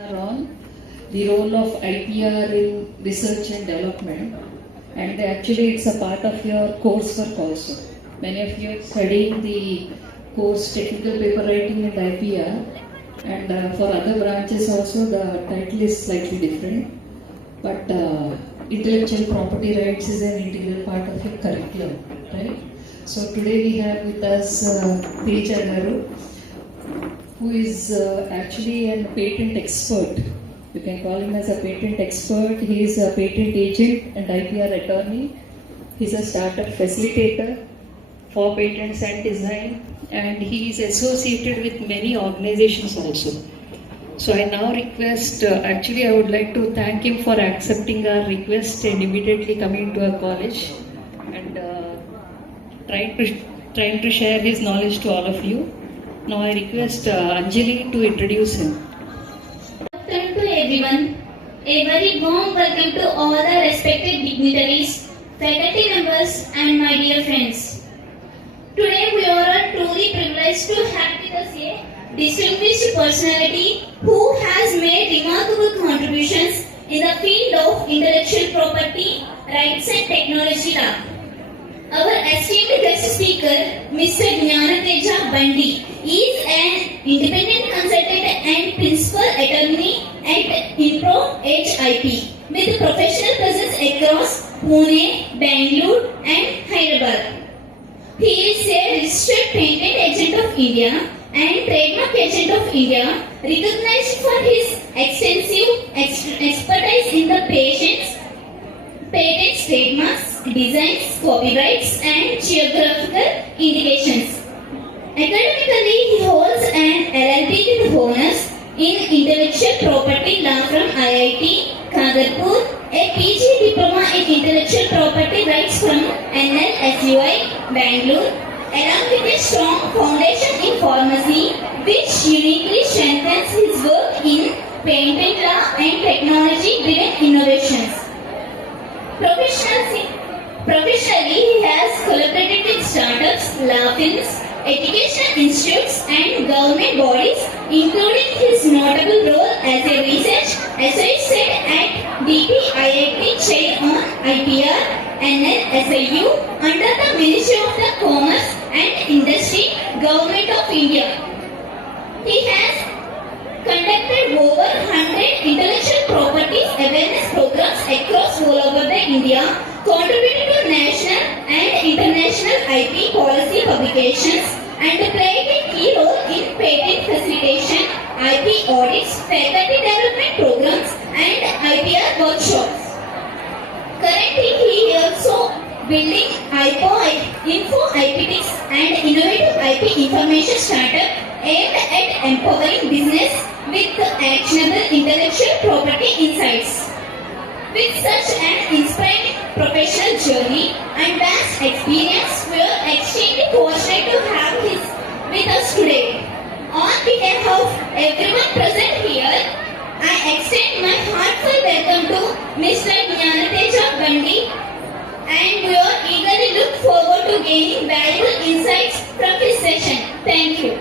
On the role of IPR in research and development, and actually it's a part of your coursework also. Many of you are studying the course technical paper writing and IPR, and for other branches also the title is slightly different, but intellectual property rights is an integral part of your curriculum, right? So today we have with us Teja Garu, who is actually a patent expert. You can call him as a patent expert. He is a patent agent and IPR attorney. He's a startup facilitator for patents and design, and he is associated with many organizations also. So I now request, actually I would like to thank him for accepting our request and immediately coming to our college and trying to share his knowledge to all of you. Now I request Anjali to introduce him. Good afternoon to everyone. A very warm welcome to all the respected dignitaries, faculty members and my dear friends. Today we are truly privileged to have with us a distinguished personality who has made remarkable contributions in the field of intellectual property, rights and technology law. Our esteemed guest speaker, Mr. Jnanateja Bandi, is an independent consultant and principal attorney at Impro HIP with professional presence across Pune, Bangalore and Hyderabad. He is a registered patent agent of India and trademark agent of India, recognized for his extensive expertise in the patents, trademarks, designs, copyrights and geographical indications. Academically, he holds an LLB with honors in intellectual property law from IIT Kharagpur, a PG diploma in intellectual property rights from NLSUI Bangalore, along with a strong foundation in pharmacy, which uniquely strengthens his work in patent law and technology-driven innovations. Professionally, he has collaborated with startups, law firms, educational institutes and government bodies, including his notable role as a research associate at DPIIT Chair on IPR NLSIU under the Ministry of the Commerce and Industry, Government of India. He has conducted over 100 intellectual property awareness programs across all over the India, contributed to national and international IP policy publications, and played a key role in patent facilitation, IP audits, faculty development programs, and IPR workshops. Currently, he is also building Info IPTix, and innovative IP information startup aimed at empowering business with actionable intellectual property insights. With such an inspiring professional journey and vast experience, we are extremely fortunate to have him with us today. On behalf of everyone present here, I extend my heartfelt welcome to Mr. Jnanateja Bandi, and we are eagerly look forward to gaining valuable insights from this session. Thank you.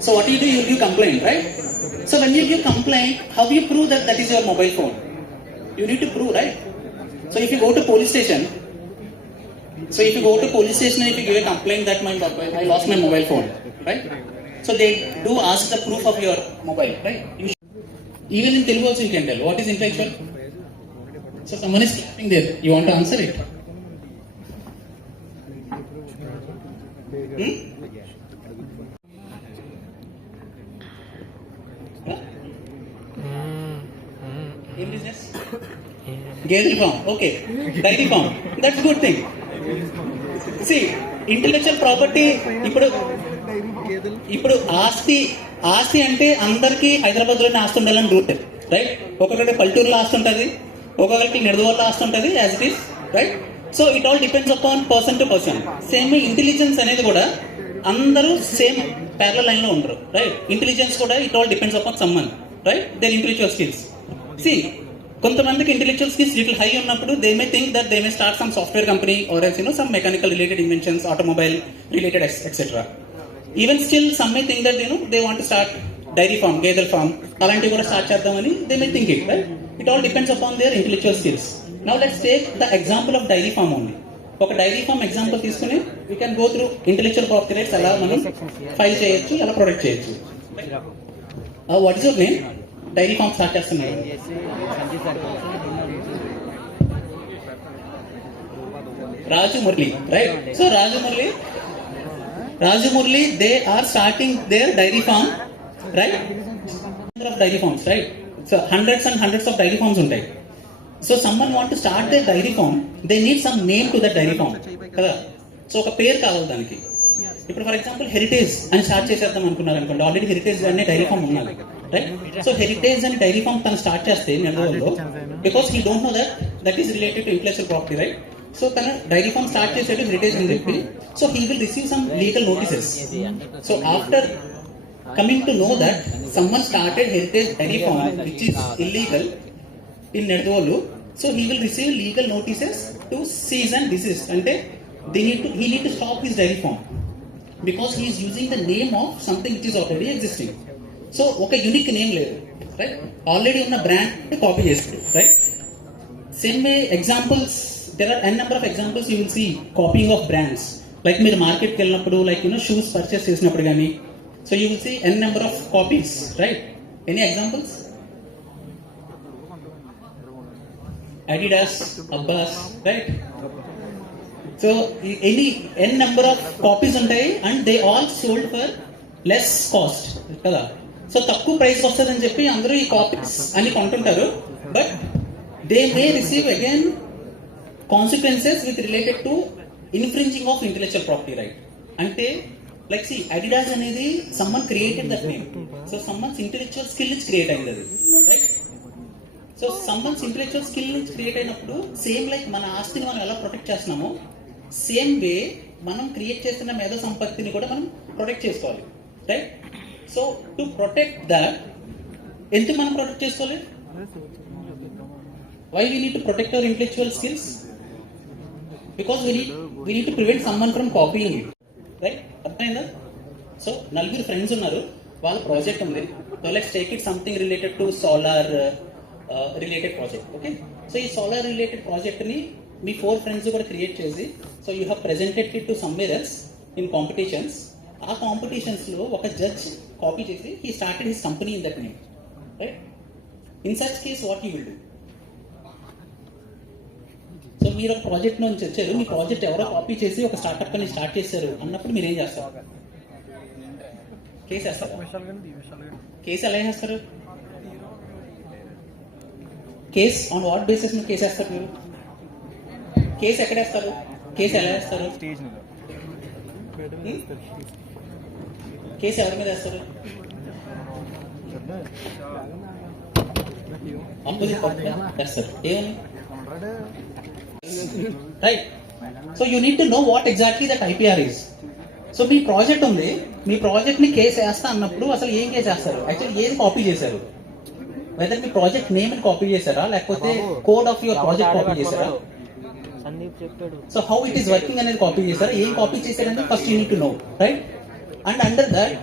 So what you do, you give complaint, right? So when you give complaint, how you prove that that is your mobile phone? You need to prove, right? So if you go to police station, and if you give a complaint that I lost my mobile phone, right? So they do ask the proof of your mobile, right? Even in Telugu also you can tell what is intellectual. So someone is clapping there. You want to answer it? In business? Gazelle farm, okay. Dairy farm, that's good thing. See, intellectual property, ఇప్పుడు ఆస్తి అంటే అందరికీ హైదరాబాద్లోనే ఆస్తి ఉండాలని route, right? ఒక్కొక్కటి పల్లెటూరులో ఆస్తి ఉంటుంది, ఒక్కొక్కరికి నెడదవోల్లో ఆస్తి ఉంటుంది, as it is, right? So it all depends upon person to person. Same intelligence అనేది కూడా అందరూ సేమ్ ప్యారలల్ లైన్లో ఉండరు, రైట్? ఇంటెలిజెన్స్ కూడా it all depends upon someone, right? Their intellectual skills. See కొంతమందికి ఇంటెలెక్చువల్ స్కిల్స్ లిటిల్ హై ఉన్నప్పుడు they may think that they may start some software company or else some mechanical related inventions, automobile related etcetera. Even still, some may think that they want to start dairy farm, గేదెల farm అలాంటివి కూడా start చేద్దామని they may thinking, right? It all depends upon their intellectual skills. Now let's take the example of dairy farm only. ఒక dairy farm example తీసుకుని we can go through intellectual property rights ఎలా మనం file చేయొచ్చు, ఎలా protect చేయొచ్చు. What is your name? Dairy farm start చేస్తున్నాడు. Raju Murli, right? So Raju Murli, they are starting their dairy farm, right? Number of dairy farms, right? So hundreds and hundreds of dairy farms ఉంటాయి. So someone want to start their dairy farm, they need some name to that dairy farm, కదా? సో ఒక పేరు కావాలి దానికి. ఇప్పుడు for example heritage అని స్టార్ట్ చేసేద్దాం అనుకున్నారు అనుకోండి, ఆల్రెడీ హెరిటేజ్ అనే డైరీ ఫామ్ ఉన్నది, రైట్? సో హెరిటేజ్ అని డైరీ ఫామ్ తను స్టార్ట్ చేస్తే నెల్లూరులో, because he don't know that is related to intellectual property, right? So తన డైరీ ఫామ్ స్టార్ట్ చేసేది హెరిటేజ్ అని చెప్పి, so he will receive some legal notices. So after coming to know that someone started heritage dairy farm which is illegal in Nedadavolu, so he will receive legal notices to cease and desist. అంటే he need to stop his dairy farm because he is using the name of something which is already existing. So ఒక unique name లేదు, right? Already ఉన్న brand copy చేస్తాడు, right? Same way examples, there are n number of examples you will see copying of brands. Like మీరు మార్కెట్కి వెళ్ళినప్పుడు, like shoes purchase చేసినప్పుడు కానీ, so you will see n number of copies, right? Any examples? Adidas, Abbas, right? So any n number of copies ఉంటాయి and they all sold for less cost, కదా? So తక్కువ price వస్తుందని చెప్పి అందరూ ఈ copies అని కొంటుంటారు, but they may receive again consequences with related to infringing of intellectual property right. అంటే లైక్ సి అడిడాస్ అనేది someone created that name, so someone's intellectual skill is create అయింది అది, right? So someone's intellectual skill is create అయినప్పుడు same like మన ఆస్తిని మనం ఎలా ప్రొటెక్ట్ చేస్తున్నామో సేమ్ వే మనం క్రియేట్ చేస్తున్న మేధో సంపత్తిని కూడా మనం ప్రొటెక్ట్ చేసుకోవాలి, right? So to protect that ఎందుకు మనం ప్రొటెక్ట్ చేసుకోవాలి? Why we need to protect our intellectual skills? Because we need to prevent someone from copying it, right? అర్థమైందా? సో నలుగురు ఫ్రెండ్స్ ఉన్నారు, వాళ్ళ ప్రాజెక్ట్ ఉంది. So let's take it something related to solar related project, okay? So ఈ solar related ప్రాజెక్ట్ని మీ 4 ఫ్రెండ్స్ కూడా క్రియేట్ చేసి, so you have presented it to somewhere else in competitions. ఆ కాంపిటీషన్స్లో ఒక జడ్జ్ కాపీ చేసి he started his company in that name, right? In such case what you will do? So మీరు ఒక ప్రాజెక్ట్ నుంచి వచ్చారు, మీ ప్రాజెక్ట్ ఎవరో కాపీ చేసి ఒక స్టార్ట్అప్ అని స్టార్ట్ చేశారు అన్నప్పుడు మీరు ఏం చేస్తారు? కేసు వేస్తారు. కేసు ఎలా వేస్తారు? కేసు ఆన్ వాట్ బేసిస్ మీద కేసు వేస్తారు మీరు? కేసు ఎక్కడ వేస్తారు? కేసు ఎలా వేస్తారు? కేసు ఎవరి మీద వేస్తారు? వేస్తారు. ఏమని? Right. So you need to know what exactly that IPR is. So మీ ప్రాజెక్ట్ ఉంది, మీ ప్రాజెక్ట్ ని కేసు వేస్తా అన్నప్పుడు అసలు ఏం కేసు వేస్తారు? యాక్చువల్లీ ఏది కాపీ చేశారు? వెదర్ మీ ప్రాజెక్ట్ నేమ్ ని కాపీ చేశారా, లేకపోతే code of your project copy చేశారా? So how it is working అనేది కాపీ చేశారా? ఏం కాపీ చేశారని first you need to know, right? And under that,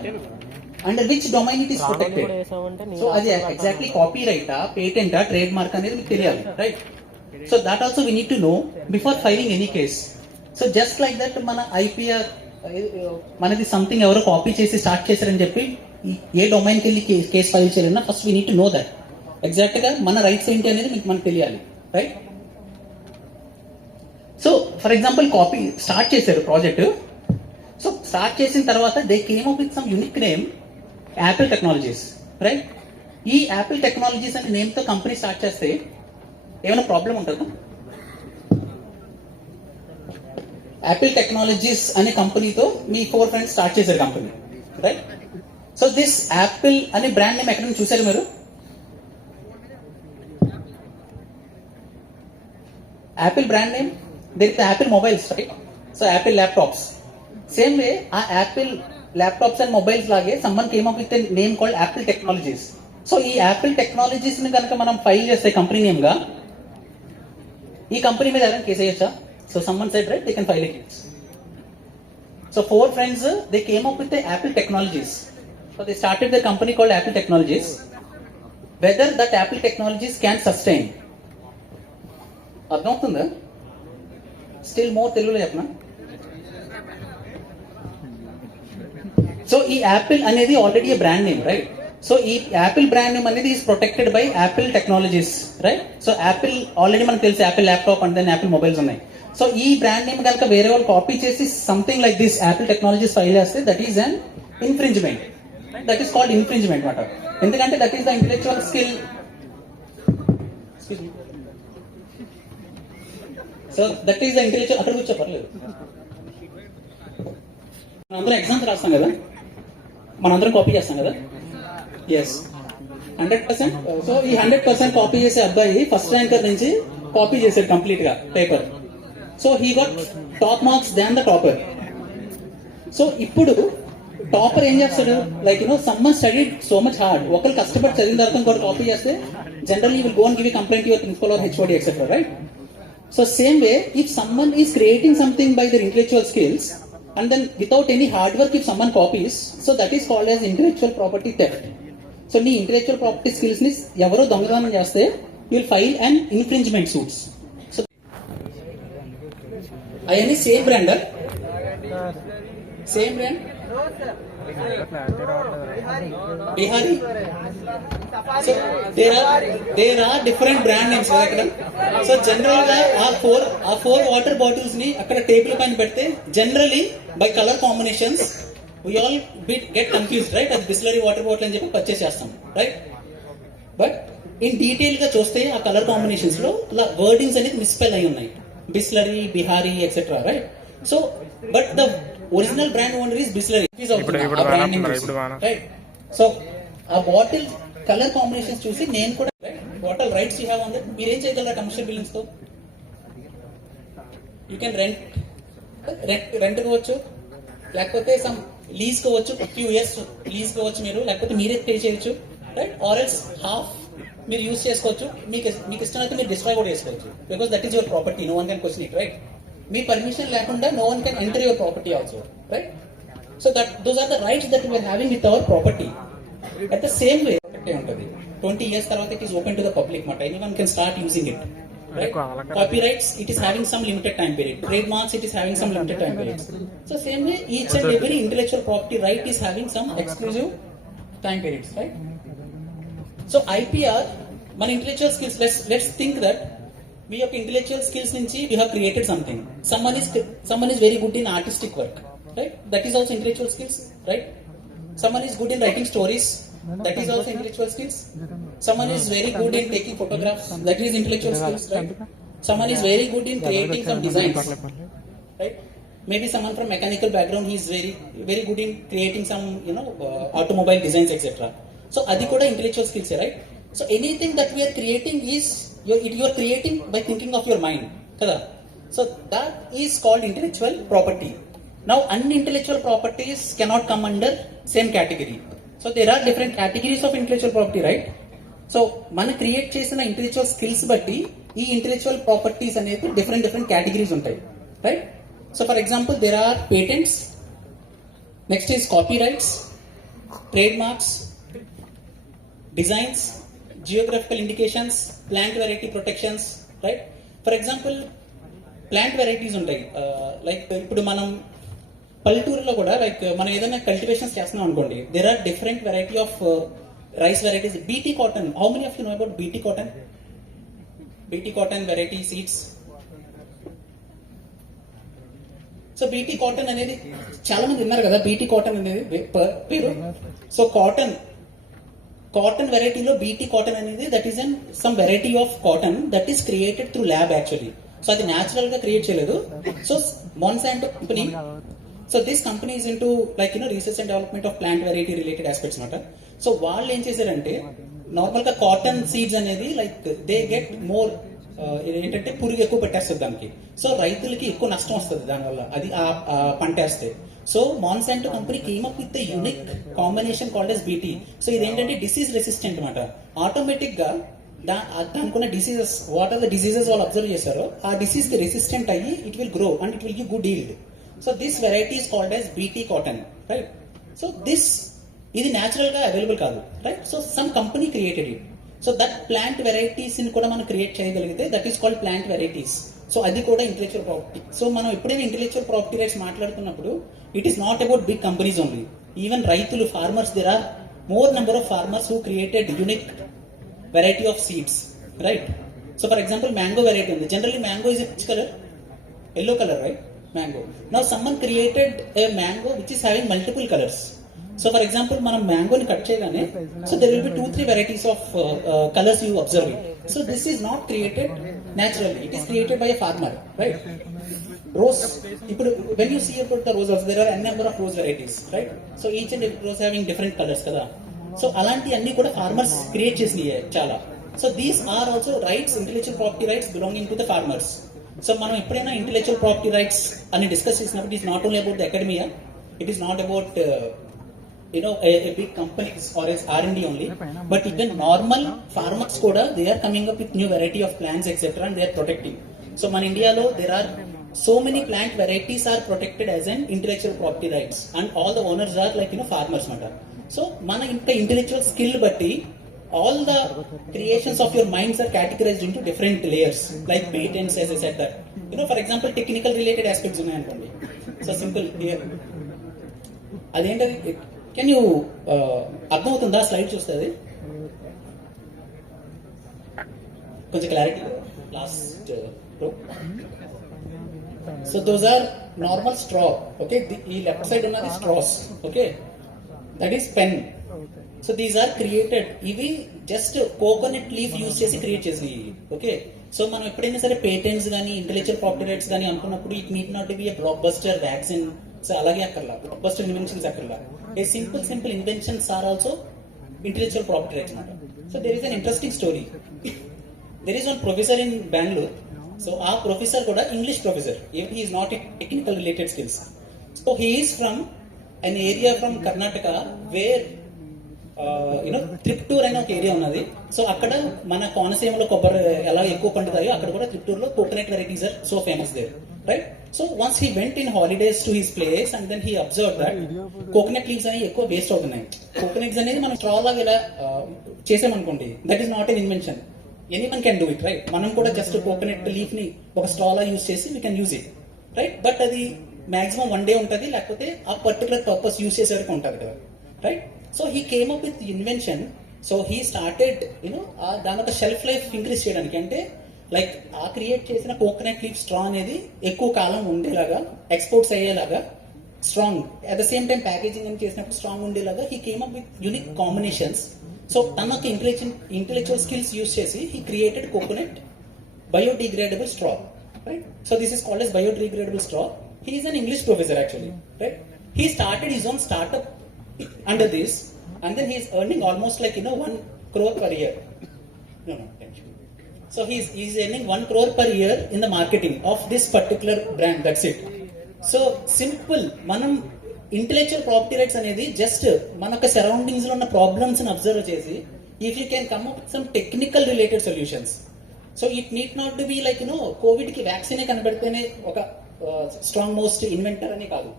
under which domain it is protected. So అది exactly కాపీ రైటా, పేటెంటా, ట్రేడ్ మార్క్ అనేది మీకు తెలియాలి, right? So that also we need to know before filing any case. So just like that, మన ఐపీఆర్ మనది సంథింగ్ ఎవరో కాపీ చేసి స్టార్ట్ చేశారని చెప్పి ఏ డొమైన్కి వెళ్ళి కేసు ఫైల్ చేయాలన్నా first we need to know that exact గా మన రైట్స్ ఏంటి అనేది మనకు తెలియాలి, right? So for example copy start చేశారు ప్రాజెక్ట్. సో స్టార్ట్ చేసిన తర్వాత they came up with some unique name, Apple technologies, right? ఈ యాపిల్ టెక్నాలజీస్ అనే నేమ్ తో కంపెనీ స్టార్ట్ చేస్తే ఏమైనా ప్రాబ్లం ఉంటుందా? యాపిల్ టెక్నాలజీస్ అనే కంపెనీతో మీ 4 ఫ్రెండ్స్ స్టార్ట్ చేశారు company, right? So this Apple అనే బ్రాండ్ నేమ్ ఎక్కడ చూసారు మీరు? Apple brand name, their Apple mobiles, right? So Apple laptops. Same way ఆ యాపిల్ ల్యాప్టాప్స్ అండ్ మొబైల్స్ లాగే someone came up with name called Apple Technologies. So ఈ Apple Technologies ని కనుక మనం ఫైల్ చేస్తే కంపెనీ నేమ్ గా, ఈ కంపెనీ మీద ఎవరైనా కేసు వేయచ్చా? So someone said right, they can file a case. So 4 friends they came up with Apple technologies. So they started their company called Apple Technologies. Whether that Apple Technologies can sustain. అర్థమవుతుందా? Still more తెలుగులో చెప్పనా? So ఈ Apple అనేది already brand name, right? So ఈ Apple brand name అనేది is protected by Apple technologies, right? So Apple already మనకు తెలుసు, Apple laptop and then Apple mobiles ఉన్నాయి. సో ఈ బ్రాండ్ నేమ్ కనుక వేరే వాళ్ళు కాపీ చేసి something like this Apple technologies file చేస్తే that is an infringement. That is called infringement మాట. ఎందుకంటే that is the intellectual skill. So that is the intellectual. అక్కడ కూర్చో పర్లేదు. మనందరం ఎగ్జామ్స్ రాస్తాం కదా, మనందరం కాపీ చేస్తాం కదా. ఎస్, 100%. సో ఈ 100% కాపీ చేసే అబ్బాయి ఫస్ట్ ర్యాంకర్ నుంచి కాపీ చేశాడు కంప్లీట్ గా paper. So he got top marks than the topper. So ఇప్పుడు టాపర్ ఏం చేస్తాడు? Like someone studied so much hard. ఒకరు కష్టపడి చదివిన తర్వాత ఇంకోటి కాపీ చేస్తే generally will go and give complaint your principal or HOD etcetera, right? So same way, if someone is creating something by their intellectual skills and then without any hard work if someone copies, so that is called as intellectual property theft. So నీ intellectual property skills ని ఎవరో దొంగతనం చేస్తే you will file an infringement suits. So ayani same brand, same brand Bihari. So there are different brand names కదా. So general గా ఆ four water bottles ని అక్కడ టేబుల్ పైన పెడితే generally by colour combinations we all get confused, right? అది Bisleri water bottle అని చెప్పి పర్చేస్ చేస్తాం, రైట్? బట్ ఇన్ డీటెయిల్ గా చూస్తే ఆ కలర్ కాంబినేషన్స్ లో వర్డింగ్స్ అనేది మిస్పెల్ అయి ఉన్నాయి, బిస్లరీ, Bihari etcetera, right? So but the original brand owner is Bisleri, right? So ఆ బాటిల్ కలర్ కాంబినేషన్స్ చూసి నేను కూడా what all rights you have on that. మీరేం చేయగలరా కమర్షియల్ బిల్డింగ్స్ తో? యూ కెన్ రెంట్ కోవచ్చు, లేకపోతే సమ్ లీజ్ కోవచ్చు, ఫ్యూ ఇయర్స్ లీజ్ కోవచ్చు మీరు, లేకపోతే మీరే పే చేయొచ్చు, రైట్? ఆర్ ఎల్స్ హాఫ్ మీరు యూజ్ చేసుకోవచ్చు. మీకు ఇష్టమైతే మీరు డిస్ట్రాయ్ కూడా చేసుకోవచ్చు, because that is your property. No one can question it, right? మీ పర్మిషన్ లేకుండా no one can enter your property also, right? So those are the rights that we are having with our property. At the same way ఉంటుంది 20 years తర్వాత it is open to the public మాట. Anyone can start using it, right? Copyrights, it is having some limited time period. Trademarks, it is having some limited time period. So same way, each and every intellectual property right is having some exclusive time periods, right? So IPR, మన intellectual skills, let's think that we have intellectual skills నుంచి we have created something. Someone is very good in artistic work, right? That is also intellectual skills, right? Someone is good in writing stories, that is also intellectual skills. Someone is very good in taking photographs, that is intellectual skills, right? Someone is very good in creating some designs, right? Maybe someone from mechanical background, he is very good in creating some automobile designs, etc. So adi kuda intellectual skills, right? So anything that we are creating is you are creating by thinking of your mind, kada? So that is called intellectual property. Now unintellectual properties cannot come under same category. So there are different categories of intellectual property, right? So మన create చేసిన intellectual skills బట్టి ఈ intellectual properties అనేది different categories ఉంటాయి, right? So for example there are patents, next is copy rights, trade marks, designs, geographical indications, plant variety protections, right? For example plant varieties ఉంటాయి. Like ఇప్పుడు మనం పల్లెటూరులో కూడా లైక్ మనం ఏదైనా కల్టివేషన్స్ చేస్తున్నాం అనుకోండి, there are different variety of rice varieties. BT cotton, how many of you know about BT cotton? BT cotton variety seeds. So BT cotton అనేది చాలా మంది విన్నారు కదా, BT cotton అనేది పేరు. సో కాటన్ వెరైటీలో BT cotton అనేది that is some variety of cotton that is created through lab actually. So అది న్యాచురల్ గా క్రియేట్ చేయలేదు. So Monsanto company, so this company is into like research and development of plant variety related aspects అనమాట. సో వాళ్ళు ఏం చేశారంటే నార్మల్ గా cotton seeds అనేది like they get more ఏంటంటే పురుగు ఎక్కువ పెట్టేస్తుంది దానికి. సో రైతులకి ఎక్కువ నష్టం వస్తుంది దానివల్ల అది ఆ పంట వేస్తే. So Monsanto company came up with unique combination called as BT. So ఇదేంటంటే డిసీజ్ రెసిస్టెంట్ అనమాట. ఆటోమేటిక్ గా దానికున్న diseases, what are the diseases వాళ్ళు అబ్జర్వ్ చేశారో ఆ డిసీజ్ కి రెసిస్టెంట్ అయ్యి it will grow and it will give good yield. So this variety is called as BT cotton, right? So this ఇది natural గా అవైలబుల్ కాదు, right? So some company created it. So that plant varieties ని కూడా మనం create చేయగలిగితే that is called plant varieties. So అది కూడా intellectual property. So మనం ఎప్పుడైనా ఇంటెలెక్చువల్ ప్రాపర్టీ రైట్స్ మాట్లాడుతున్నప్పుడు it is not about big companies only. Even రైతులు, farmers, there are more number of farmers who created unique variety of seeds, right? So for example mango variety ఉంది. Generally mango is which colour? Yellow color, right? Mango. Now someone created a mango which is having multiple colors. So for example, మనం mango ని కట్ చేయగానే so there will be 2-3 varieties of colors you observe it. So this is not created naturally. It is created by a farmer, right? Rose. ఇప్పుడు when you see about the rose also there are n number of rose varieties, right? So each and every rose having different colors కదా. So అలాంటి అన్ని కూడా farmers create చేసినాయి చాలా. So these are also rights, intellectual property rights belonging to the farmers. So మనం ఎప్పుడైనా intellectual property rights అని discuss చేసినప్పుడు it is not only about the academia, it is not about big companies or as R&D only, but even normal farmers కూడా they are coming up with new variety of plants etcetera and they are protecting. So మన ఇండియాలో there are so many plant varieties are protected as an intellectual property rights and all the owners are like farmers మాట. సో మన ఇంకా intellectual skill బట్టి all the creations of your minds are categorized into different layers like patents, as I said that. For example, technical related aspects ఉన్నాయి అనుకోండి. So simple here అదేంటది, can you అర్థమవుతుందా? Slide చూస్తుంది కొంచెం clarity last row. So those are normal straw, okay? ఈ left side ఉన్నది straws, okay? That is pen. So these are created, ఇవి just coconut leaf use చేసి క్రియేట్ చేసి, ఓకే? సో మనం ఎప్పుడైనా సరే పేటెంట్స్ కానీ ఇంటెలెక్చువల్ ప్రాపర్టీ రైట్స్ కానీ అనుకున్నప్పుడు it need not be a blockbuster vaccine. So అలాగే అక్కర్లా బ్లాక్ బస్టర్ ఇన్వెన్షన్స్ అక్కర్లా. A simple inventions are also intellectual property rights అన్నమాట. So there is an interesting story. There is one professor in Bengaluru. So ఆ professor కూడా English professor, he is not technical related skills. So he is from an area from Karnataka where Tiptur అనే ఒక ఏరియా ఉన్నది. సో అక్కడ మన కోనసీమలో కొబ్బరి ఎలా ఎక్కువ పండుతాయో అక్కడ కూడా త్రిప్టూర్లో coconut varieties are so famous there, right? So once he went in holidays to his place and then he observe that coconut leaves అనేవి ఎక్కువ వేస్ట్ అవుతున్నాయి. కోకోనట్స్ అనేది మనం స్ట్రా లాగా ఇలా చేసామనుకోండి, that is not an invention. Any one can do it, right? మనం కూడా జస్ట్ కోకోనట్ లీఫ్ ని ఒక స్ట్రా లా యూజ్ చేసి we can use it, right? But అది మాక్సిమం 1 day ఉంటుంది, లేకపోతే ఆ పర్టికులర్ పర్పస్ యూజ్ చేసే వరకు ఉంటుంది కదా, right? So he came up with invention. So he started దాని ఒక షెల్ఫ్ లైఫ్ ఇంక్రీజ్ చేయడానికి, అంటే లైక్ ఆ క్రియేట్ చేసిన కోకోనట్ లీఫ్ స్ట్రా అనేది ఎక్కువ కాలం ఉండేలాగా, ఎక్స్పోర్ట్స్ అయ్యేలాగా, strong at the same time packaging అని చేసినప్పుడు స్ట్రాంగ్ ఉండేలాగా he came up with unique combinations. So తన ఒక ఇంటెలెక్చువల్ స్కిల్స్ యూజ్ చేసి he created coconut biodegradable straw, right? So this is called as biodegradable straw. He is an English professor actually, right? He started his own startup under this, and then he is earning almost like 1 crore per year. No, so he is earning 1 crore per year in the marketing of this particular brand. That's it. So simple. Manam intellectual property rights అనేది just మనకు surroundings లో ఉన్న problems ని observe చేసి if you can come up with some technical related solutions. So it need not to be like Covid కి vaccine కనబడితేనే ఒక strong most inventor అని కాదు.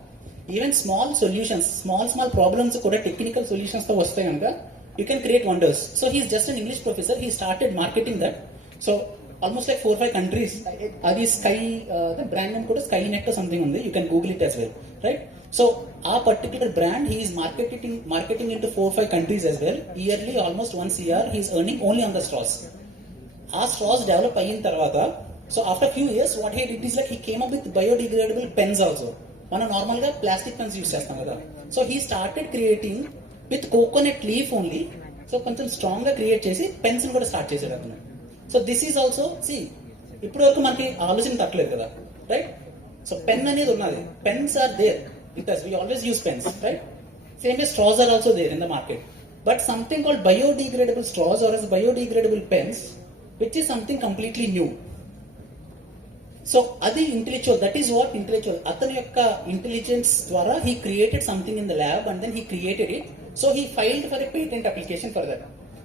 Even small solutions, small problems కూడా టెక్నికల్ సొల్యూషన్స్ తో వస్తే కనుక you can create wonders. So he's just an English professor. He started marketing that. So almost like 4-5 countries. అది స్కై, ద బ్రాండ్ నేమ్ కూడా sky net something ఉంది. You can Google it as well, right? So ఆ particular brand he is marketing into 4-5 countries as well. Yearly almost 1 crore he is earning only on the straws. ఆ straws develop అయిన తర్వాత, so after few years what he did is like he came up with biodegradable pens also. మనం normal గా plastic pens use చేస్తాం కదా. So he started creating with coconut leaf only. So కొంచెం స్ట్రాంగ్ గా క్రియేట్ చేసి పెన్స్ కూడా స్టార్ట్ చేశాడు అతను. సో దిస్ ఈజ్ ఆల్సో ఇప్పటి వరకు మనకి ఆలోచన తట్టలేదు కదా, రైట్? సో పెన్ అనేది ఉన్నది, pens are there with us. We always use pens, right? Same as straws are also there in the market. But something called biodegradable straws or as biodegradable pens, which is something completely new. So adi intellectual, that is what intellectual, atani yokka intelligence dwara he created something in the lab and then he created it. So he filed for a patent application for that.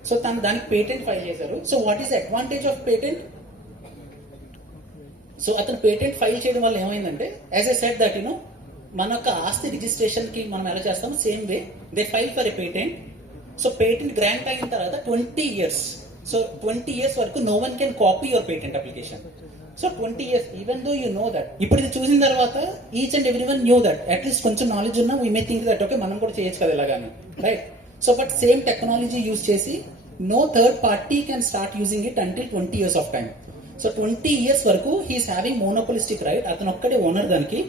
So tanu daniki patent file chesaru. So what is the advantage of patent? So atanu patent file cheyadam valla emaindante, as I said that మన యొక్క ఆస్తి రిజిస్ట్రేషన్ కి మనం ఎలా చేస్తాం same way they file for a patent. So patent grant అయిన తర్వాత 20 years, so 20 years వరకు no one can copy your patent application. So 20 years even though you know that. ఇప్పుడు ఇది చూసిన తర్వాత each and every one knew that, at least కొంచెం నాలెడ్జ్ ఉన్నా we may think that okay మనం కూడా చేయొచ్చు కదా ఇలాగానే, right? So but same technology use చేసి no third party can start using it until 20 years of time. So 20 years వరకు హీస్ హ్యావింగ్ మోనోపోలిస్టిక్ రైట్, అతను ఒక్కడే ఓనర్ దానికి,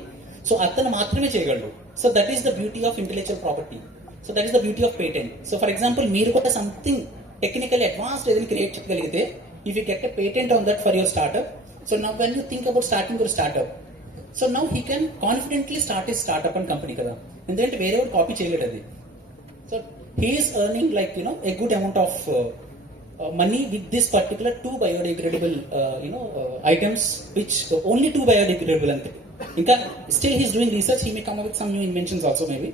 సో అతను మాత్రమే చేయగలడు. So that is the beauty of intellectual property. So that is the beauty of patent. So for example మీరు కూడా something technically advanced ఏదైనా క్రియేట్ చేయగలిగితే, if you get a patent on that for your startup, so now when you think about starting your startup, so now he can confidently start his startup and company కదా, ఎందుకంటే వేరే వాడు కాపీ చేయలేడు అది. So he's earning like a good amount of money with this particular 2 biodegradable items, which only 2 biodegradable ante. Inka still he is doing research, he may come up with some new inventions also maybe,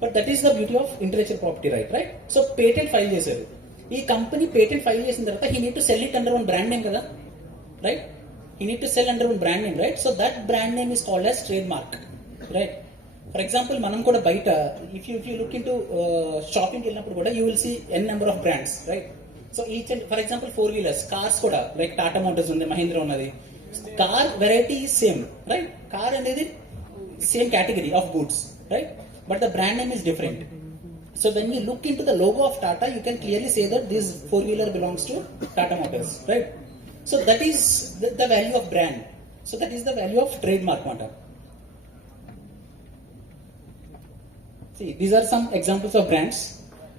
but that is the beauty of intellectual property right? So patent file chesaru, ee company patent file chesin tarvata he need to sell it under one brand name kada, right? He need to sell under one brand name, right? So that brand name is called as trademark, right? For example manam kuda baita if you look into shopping వెళ్ళినప్పుడు కూడా you will see n number of brands, right? So each and for example 4-wheelers cars కూడా like Tata Motors ఉంది, మహీంద్రా ఉన్నది, car variety is same, right? Car అనేది same category of goods, right? But the brand name is different. So when you look in to the logo of Tata you can clearly say that this 4-wheeler belongs to Tata Motors, right? So that is the value of brand. So that is the value of trade mark మాట. See, these are some examples of brands.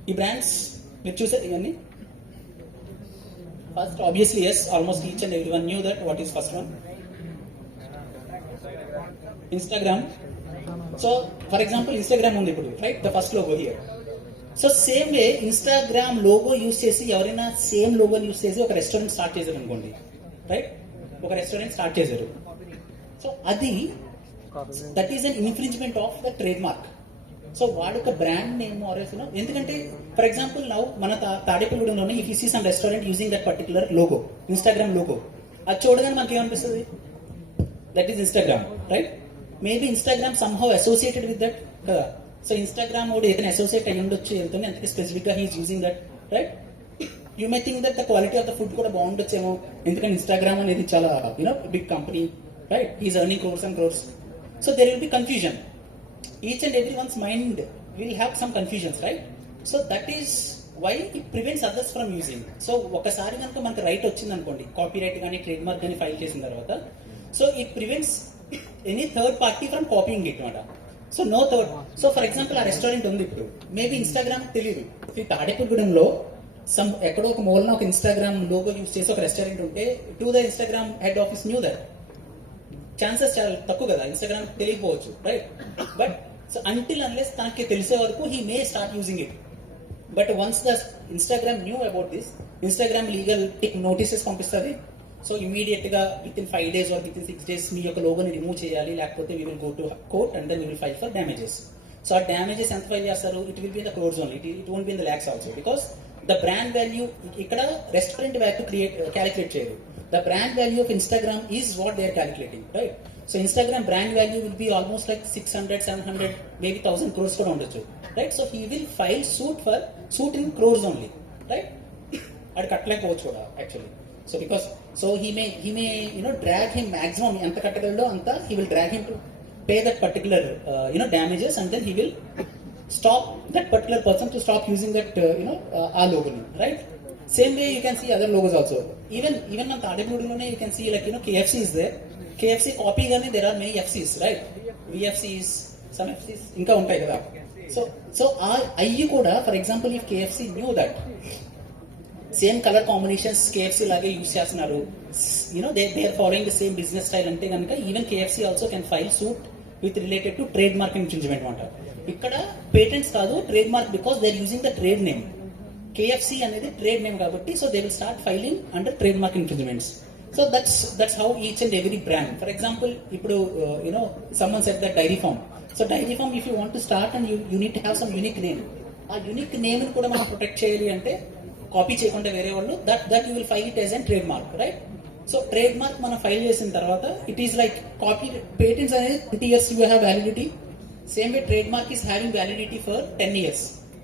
ఈ బ్రాండ్స్ మీరు చూసారు ఇవన్నీ. First, obviously, yes, almost each and everyone knew that. What is first one? Instagram. So, for example, Instagram undi ippudu, right? The first logo here. So, same way, Instagram logo use chesi, ఎవరైనా same logo use chesi ఒక restaurant start చేశారు అనుకోండి, right? ఒక restaurant start చేశారు. So, అది that is an infringement of the trademark. So వాడొక brand name ఆరేసిన, ఎందుకంటే ఫర్ ఎగ్జాంపుల్ నౌ మన తాడేపల్లిగూడెంలోనే if you see some restaurant using that particular logo, Instagram logo, అది చూడగానే మనకి ఏమనిపిస్తుంది? That is Instagram, right? Maybe Instagram somehow associated with that కదా. సో ఇన్స్టాగ్రామ్ కూడా ఏదైనా అసోసియేట్ అయ్యి ఉండొచ్చు వెళ్తుంది, అందుకే స్పెసిఫిక్ గా he is using that, right? You may think that the quality of the food కూడా బాగుండొచ్చేమో, ఎందుకంటే ఇన్స్టాగ్రామ్ అనేది చాలా big company, right? He's earning crores and crores. So there will be confusion. Each and everyone's mind will have some confusions, right? So that is why it prevents others from using. So ఒకసారి కనుక మనకు రైట్ వచ్చింది అనుకోండి, కాపీరైట్ కానీ trade mark కానీ file చేసిన తర్వాత, so it prevents any third party from copying it అనమాట. So no third. So for example ఆ రెస్టారెంట్ ఉంది ఇప్పుడు, మేబీ ఇన్స్టాగ్రామ్ తెలియదు, ఈ తాడేపల్లిగూడెంలో సమ్ ఎక్కడో ఒక మూలన ఒక ఇన్స్టాగ్రామ్ లోగో యూజ్ చేసి ఒక రెస్టారెంట్ ఉంటే, to the Instagram head office knew that. Chances చాలా తక్కువ కదా, ఇన్స్టాగ్రామ్ తెలియకపోవచ్చు, right? But so until unless తనకి తెలిసే వరకు he may start using it. But once the Instagram knew about this, Instagram legal notices పంపిస్తుంది. సో ఇమీడియట్ గా within 5 days or within 6 days మీ యొక్క లోగోని రిమూవ్ చేయాలి, లేకపోతే we will go to court and then we will file for damages. So ఆ డ్యామేజెస్ ఎంత ఫైల్ చేస్తారు? It will be in the crores only, it won't be in the lakhs also, because the brand value ఇక్కడ restaurant value calculate చేయరు. The brand value of Instagram is what they are calculating, right? So Instagram brand value will be almost like 600, 700, maybe 1000 crores for ఉండొచ్చు, right? So he will file suit in crores only, right? అది కట్టలేకపోవచ్చు కూడా actually. So because he may drag him maximum ఎంత కట్టగలడో అంత he will drag him to pay that particular damages, and then he will stop that particular person to stop using that our logo, right? Same way you can see other logos also. Even on Tadepalligoodilone you can see like KFC is there. KFC copy gani there are many FCs, right? VFCs, some FCs inka untai kada. So ayi kuda, for example, if KFC knew that same color combinations KFC lage use chestunaru, they are following the same business style ante ganaka even KFC also can file suit with related to trademark infringement anta. Ikkada patents kaadu, trademark, because they are using the trade name. KFC అనేది trade name కాబట్టి, so they will start filing under trade mark infringements. So that's how each and every brand. For example ఇప్పుడు someone said that dairy farm. So dairy farm if you want to start and you need to have some unique name. ఆ unique name ని కూడా మనం ప్రొటెక్ట్ చేయాలి అంటే కాపీ చేయకుండా వేరే వాళ్ళు, that you will file it as and trade mark, right? So trade mark మనం ఫైల్ చేసిన తర్వాత it is like copy. Patents అనేది 20 years you have validity, Same way trademark is having validity for 10 years.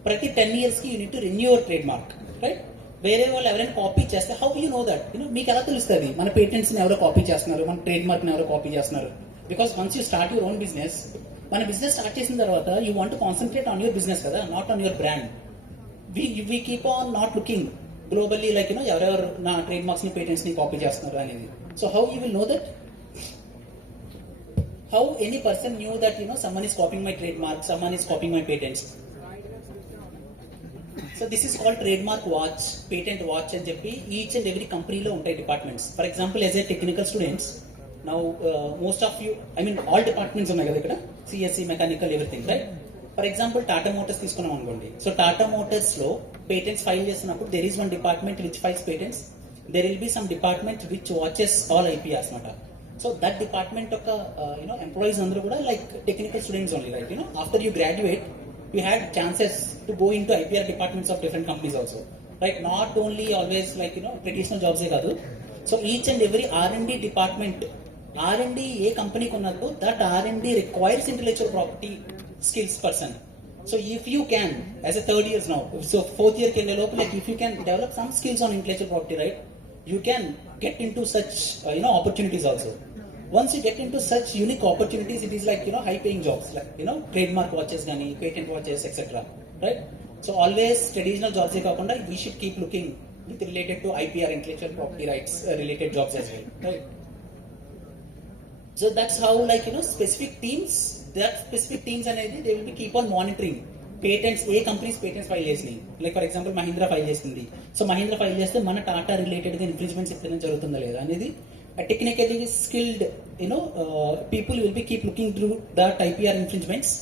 ప్రతి 10 years కి you need to renew your trademark, right? వేరే వాళ్ళు ఎవరైనా కాపీ చేస్తే హౌ యూ నో దట్ మీకు ఎలా తెలుస్తుంది మన పేటెంట్స్ ని ఎవరో కాపీ చేస్తున్నారు, మన ట్రేడ్ మార్క్ ని ఎవరో కాపీ చేస్తున్నారు? Because once you start your own business, మన బిజినెస్ స్టార్ట్ చేసిన తర్వాత you want concentrate on your business కదా, not on your brand. We keep on not looking globally like ఎవరెవరు నా ట్రేడ్ మార్క్స్ ని పేటెంట్స్ ని కాపీ చేస్తున్నారు అనేది. So how you will know that? How any person knew that someone is copying my trademark, someone is copying my patents? So this is called trademark watch, patent watch అని చెప్పి each and every company లో ఉంటాయి departments. For example, as a technical students, now most of you, I mean all departments ఉన్నాయి కదా ఇక్కడ, CSE, mechanical, everything, right? For example, Tata Motors తీసుకున్నాం అనుకోండి. So Tata Motors లో patents file చేస్తున్నప్పుడు there is one department which files patents. There will be some department which watches all IPRs అన్నమాట. So that department of employees అందరూ కూడా like technical students only, right? After you graduate, you had chances to go into IPR departments of different companies also, right? Not only always like traditional jobs కాదు. So each and every R&D department, R&D ఏ కంపెనీకి ఉన్నదో that R&D requires intellectual property skills person. So if you can, as a third years now, so fourth year కి వెళ్ళే లోపు like if you can develop some skills on intellectual property, right? You can get into such opportunities also. Once you get into such unique opportunities, it is like high paying jobs, like trademark watches gani, patent watches, etc., right? So always traditional jobs e kakunda we should keep looking with related to IPR, intellectual property rights related jobs as well, right? So that's how like specific teams అనేది they will be keep on monitoring patents, ఏ companies patents file చేసినాయి. Like for example Mahindra file చేసింది. So Mahindra file చేస్తే మన టాటా రిలేటెడ్ గా ఇన్ఫ్రింజ్మెంట్స్ ఎప్పుడైనా జరుగుతుందా లేదా అనేది technically skilled people will be keep looking through that IPR infringements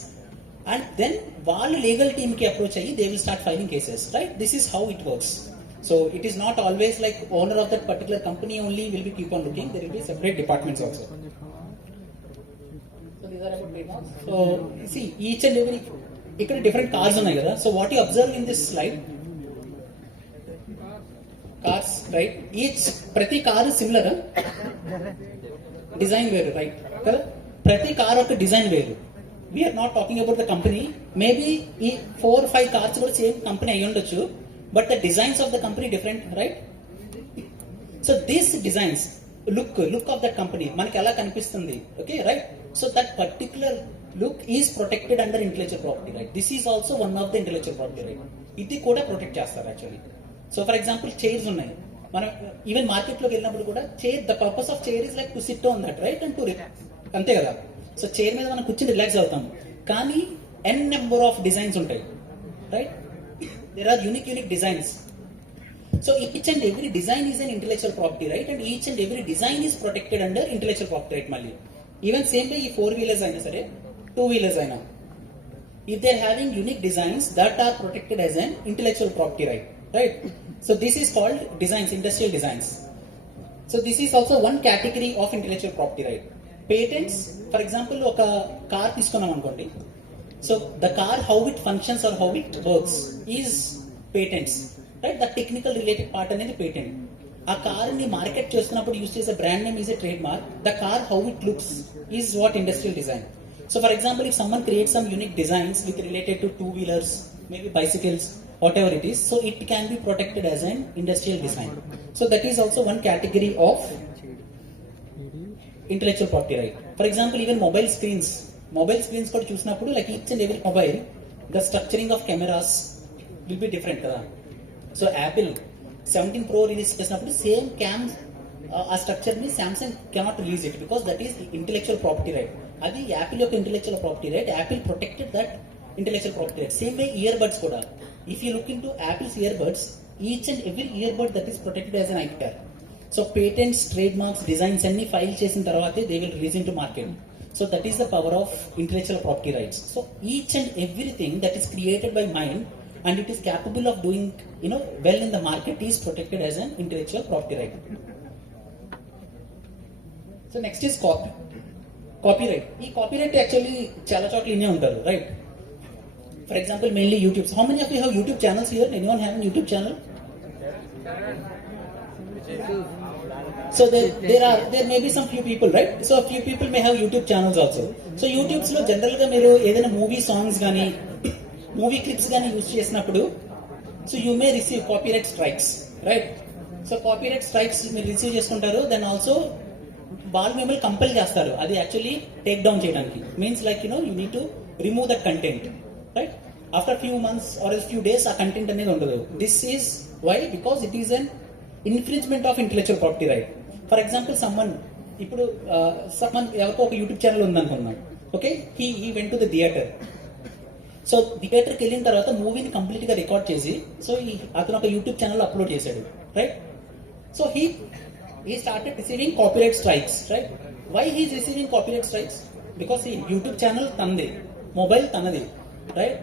and then వాళ్ళ లీగల్ టీమ్ కి అప్రోచ్ అయ్యి they will start filing cases, right? This is how it works. So it is not always like owner of that particular company only will be keep on looking, there will be separate departments also. So these are about trademarks. So see each and every ఇక్కడ different cars ఉన్నాయి కదా. So what you observe in this slide, cars, right? Each ప్రతి car similar, design వేరు, right కదా? ప్రతి car ఒక design వేరు. We are not talking about the company. Maybe ఈ 4-5 కార్స్ కూడా సేమ్ కంపెనీ అయి ఉండొచ్చు, but the designs of the company different, right? So these designs look of that company మనకి ఎలా కనిపిస్తుంది, okay, right? So that particular look is protected under intellectual property right. This is also one of the intellectual property right. ఇది కూడా ప్రొటెక్ట్ చేస్తారు actually. So for example chairs ఉన్నాయి, మనం even market లోకి వెళ్ళినప్పుడు కూడా chair, the purpose of chair is like to SIT on that right and to relax, అంతే కదా? సో చైర్ మీద మనం కూర్చొని రిలాక్స్ అవుతాం, కానీ n నెంబర్ ఆఫ్ డిజైన్స్ ఉంటాయి, right? There are unique designs. So each and every design is an intellectual property right, and each and every design is protected under intellectual property right. మళ్ళీ even same way ఈ 4-wheelers అయినా సరే, 2-wheelers అయినా, if they're having unique designs that are protected as an intellectual property right? So this is called designs, industrial designs. So this is also one category of intellectual property right. Patents, for example, oka car తీసుకున్నాం అనుకోండి. So the car, how it functions or how it works is patents, right? The technical related part అనేది patent. ఆ కార్ ని మార్కెట్ చేస్తున్నప్పుడు యూజ్ చేసే brand name is a trade mark. The car how it looks is what industrial design. So for example, if someone creates some unique designs with related to 2-wheelers, maybe bicycles, whatever it is, so it can be protected as an industrial design. So that is also one category of intellectual property right. For example, even mobile screens కూడా చూసినప్పుడు like each and every mobile, the structuring of cameras will be different కదా. So Apple 17 Pro release చేసినప్పుడు same cam ఆ structure ని Samsung cannot release it because that is intellectual property right. అది Apple యొక్క intellectual property right. Apple protected that intellectual property right. Same way earbuds కూడా, if you look in to Apple's earbuds, each and every earbud that is protected as an IPR. So patents, trade marks, designs అన్ని file చేసిన తర్వాతే they will release in to market. So that is the power of intellectual property rights. So each and everything that is created by mind and it is capable of doing well in the market is protected as an intellectual property right. So next is copyright. ఈ copyright actually చాలా చోట్ల ఇన్నే ఉంటారు, right? For example, mainly YouTube. So how many of you have YouTube channels here? Anyone have a YouTube channel? So there may be some few people, right? So a few people may have YouTube channels also. So YouTube's లో జనరల్ గా మీరు ఏదైనా movie songs కానీ movie clips కానీ use చేసినప్పుడు so you may receive copyright strikes, right? So copyright strikes మీరు receive చేసుకుంటారు. Then also వాళ్ళు మిమ్మల్ని కంపెల్ చేస్తారు అది యాక్చువల్లీ టేక్ డౌన్ చేయడానికి. Means like you need to remove that content, right? After few months or few days ఆ content అనేది ఉండదు. This is why because it is an infringement of intellectual property right. For example someone ఇప్పుడు ఎవరికో ఒక YouTube channel ఉందనుకున్నాం, okay? He went to the theatre. So థియేటర్కి వెళ్ళిన తర్వాత మూవీని కంప్లీట్ గా రికార్డ్ చేసి సో అతను ఒక యూట్యూబ్ ఛానల్ అప్లోడ్ చేశాడు, right? So he started receiving copyright strikes, right? Why he is receiving copyright strikes? Because he YouTube channel tanadi, mobile tanadi, right?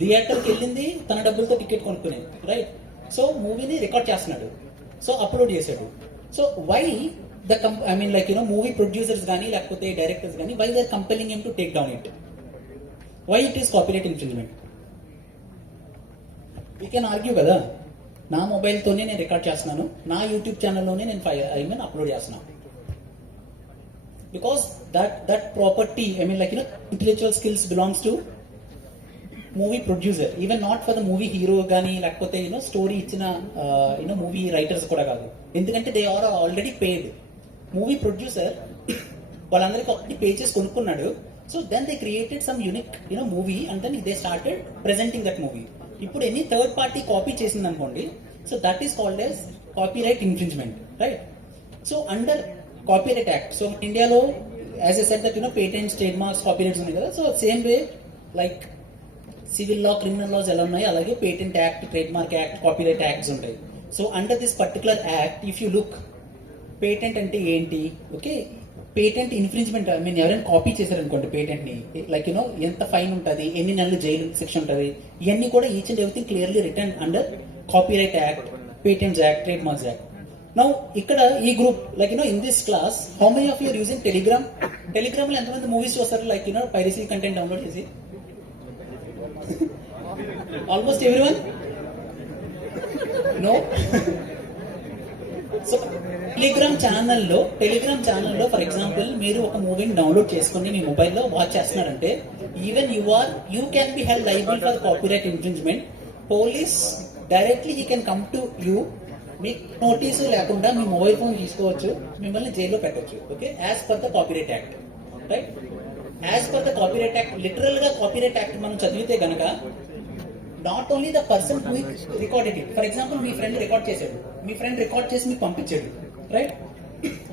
థియేటర్కి వెళ్ళింది తన డబ్బులతో టికెట్ కొనుక్కునేది, రైట్? సో మూవీని రికార్డ్ చేస్తున్నాడు, సో అప్లోడ్ చేశాడు. సో వై మూవీ ప్రొడ్యూసర్స్ కానీ లేకపోతే డైరెక్టర్స్ కానీ why they are compelling him to take down it? Why it is copyright infringement? We can argue కదా, నా మొబైల్తోనే నేను రికార్డ్ చేస్తున్నాను, నా యూట్యూబ్ ఛానల్లోనే నేను అప్లోడ్ చేస్తున్నాను. Because that property intellectual skills belongs to movie producer, even not for the movie hero కానీ లేకపోతే స్టోరీ ఇచ్చిన మూవీ రైటర్స్ కూడా కాదు. ఎందుకంటే they are already paid. Movie producer వాళ్ళందరికీ ఒకటి పే చేసి కొనుక్కున్నాడు. So then they created some unique movie and then they started presenting that movie. ఇప్పుడు ఎనీ థర్డ్ పార్టీ కాపీ చేసింది అనుకోండి, so that is called as copyright infringement, right? So under copyright act, so ఇండియాలో as I said that patents, trade marks, copyrights ఉన్నాయి కదా. So same way like civil law, criminal laws ఎలా ఉన్నాయి అలాగే patent act, trade mark act, copyright acts ఉంటాయి. So under this particular act if you look, patent అంటే ఏంటి? Okay, patent infringement ఎవరైనా copy చేశారనుకోండి పేటెంట్ ని, లైక్ ఎంత ఫైన్ ఉంటుంది, ఎన్ని నెలలు జైలు శిక్ష ఉంటుంది, ఇవన్నీ కూడా each and everything clearly written under copyright act, patents act, trade marks act. Now ఇక్కడ ఈ group like in this class how many of you're using Telegram? Telegram లో ఎంతమంది మూవీస్ చూస్తారు లైక్ పైరసీ కంటెంట్ డౌన్లోడ్ చేసి? Almost everyone? No? So Telegram ఛానల్లో for example మీరు ఒక మూవీని డౌన్లోడ్ చేసుకుని మీ మొబైల్లో వాచ్ చేస్తున్నారంటే even you can be held liable for copyright infringement. Police directly you can come to you, మీకు నోటీసు లేకుండా మీ మొబైల్ ఫోన్ తీసుకోవచ్చు, మిమ్మల్ని జైల్లో పెట్టవచ్చు, okay? As per the copyright act, right? As per the copyright act, literal గా copyright act మనం చదివితే గనక not only the person who recorded it. For example me friend record చేశాడు, మీ ఫ్రెండ్ రికార్డ్ చేసి మీకు పంపించాడు, right?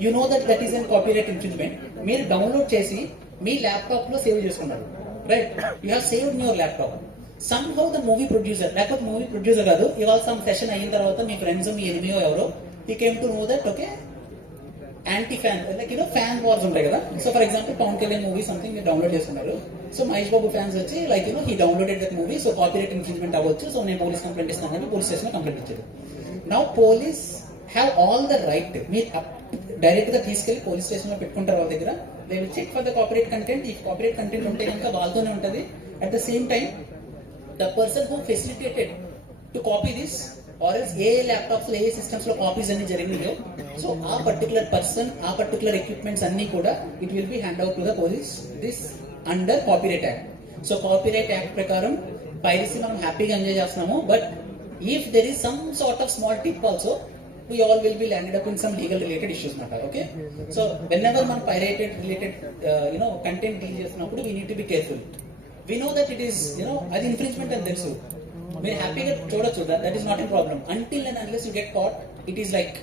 You know that is an copyright infringement. మీరు డౌన్లోడ్ చేసి మీ ల్యాప్టాప్ లో సేవ్ చేసుకున్నారు, right? You have saved in your laptop. Some how the movie producer, లేకపోతే movie producer కాదు, ఇవాళ సమ్ సెషన్ అయిన తర్వాత మీ ఫ్రెండ్స్, మీ ఎనిమియో ఎవరో ఈ came to know that okay anti fan like fan wars ఉంటాయి కదా. So for example Pawan Kalyan movie something మీరు డౌన్లోడ్ చేసుకున్నారు. సో మహేష్ బాబు ఫ్యాన్స్ వచ్చి like he downloaded that movie, so copyright infringement అవ్వచ్చు, సో నేను పోలీస్ కంప్లైంట్ ఇస్తాను అని పోలీస్ స్టేషన్ కంప్లైంట్ ఇచ్చారు. Now police have all the right, మీరు డైరెక్ట్ గా తీసుకెళ్లి పోలీస్ స్టేషన్ లో పెట్టుకుంటారు వాళ్ళ దగ్గర. They will check for the copyright content. ఈ కాపీరైట్ కంటెంట్ ఉంటే కనుక వాళ్ళతోనే ఉంటుంది. At the same time the person who facilitated to copy this or else ఏ ల్యాప్టాప్స్ లో ఏ సిస్టమ్స్ లో కాపీస్ అన్ని జరిగినాయో, సో ఆ పర్టికులర్ పర్సన్, ఆ పర్టికులర్ ఎక్విప్మెంట్స్ అన్ని కూడా it will be hand out to the police this under copyright act. So copyright act ప్రకారం పైరసీ మనం హ్యాపీగా ఎంజాయ్ చేస్తున్నాము. But if there is some sort of small tip also, we all will be landed up in some legal related issues మాట, okay? So whenever man pirated related content deal చేస్తున్నప్పుడు we need to be careful. We know that it is అది infringement అని తెలుసు, మీరు హ్యాపీగా చూడొచ్చు, that is not a problem until and unless you get caught. It is like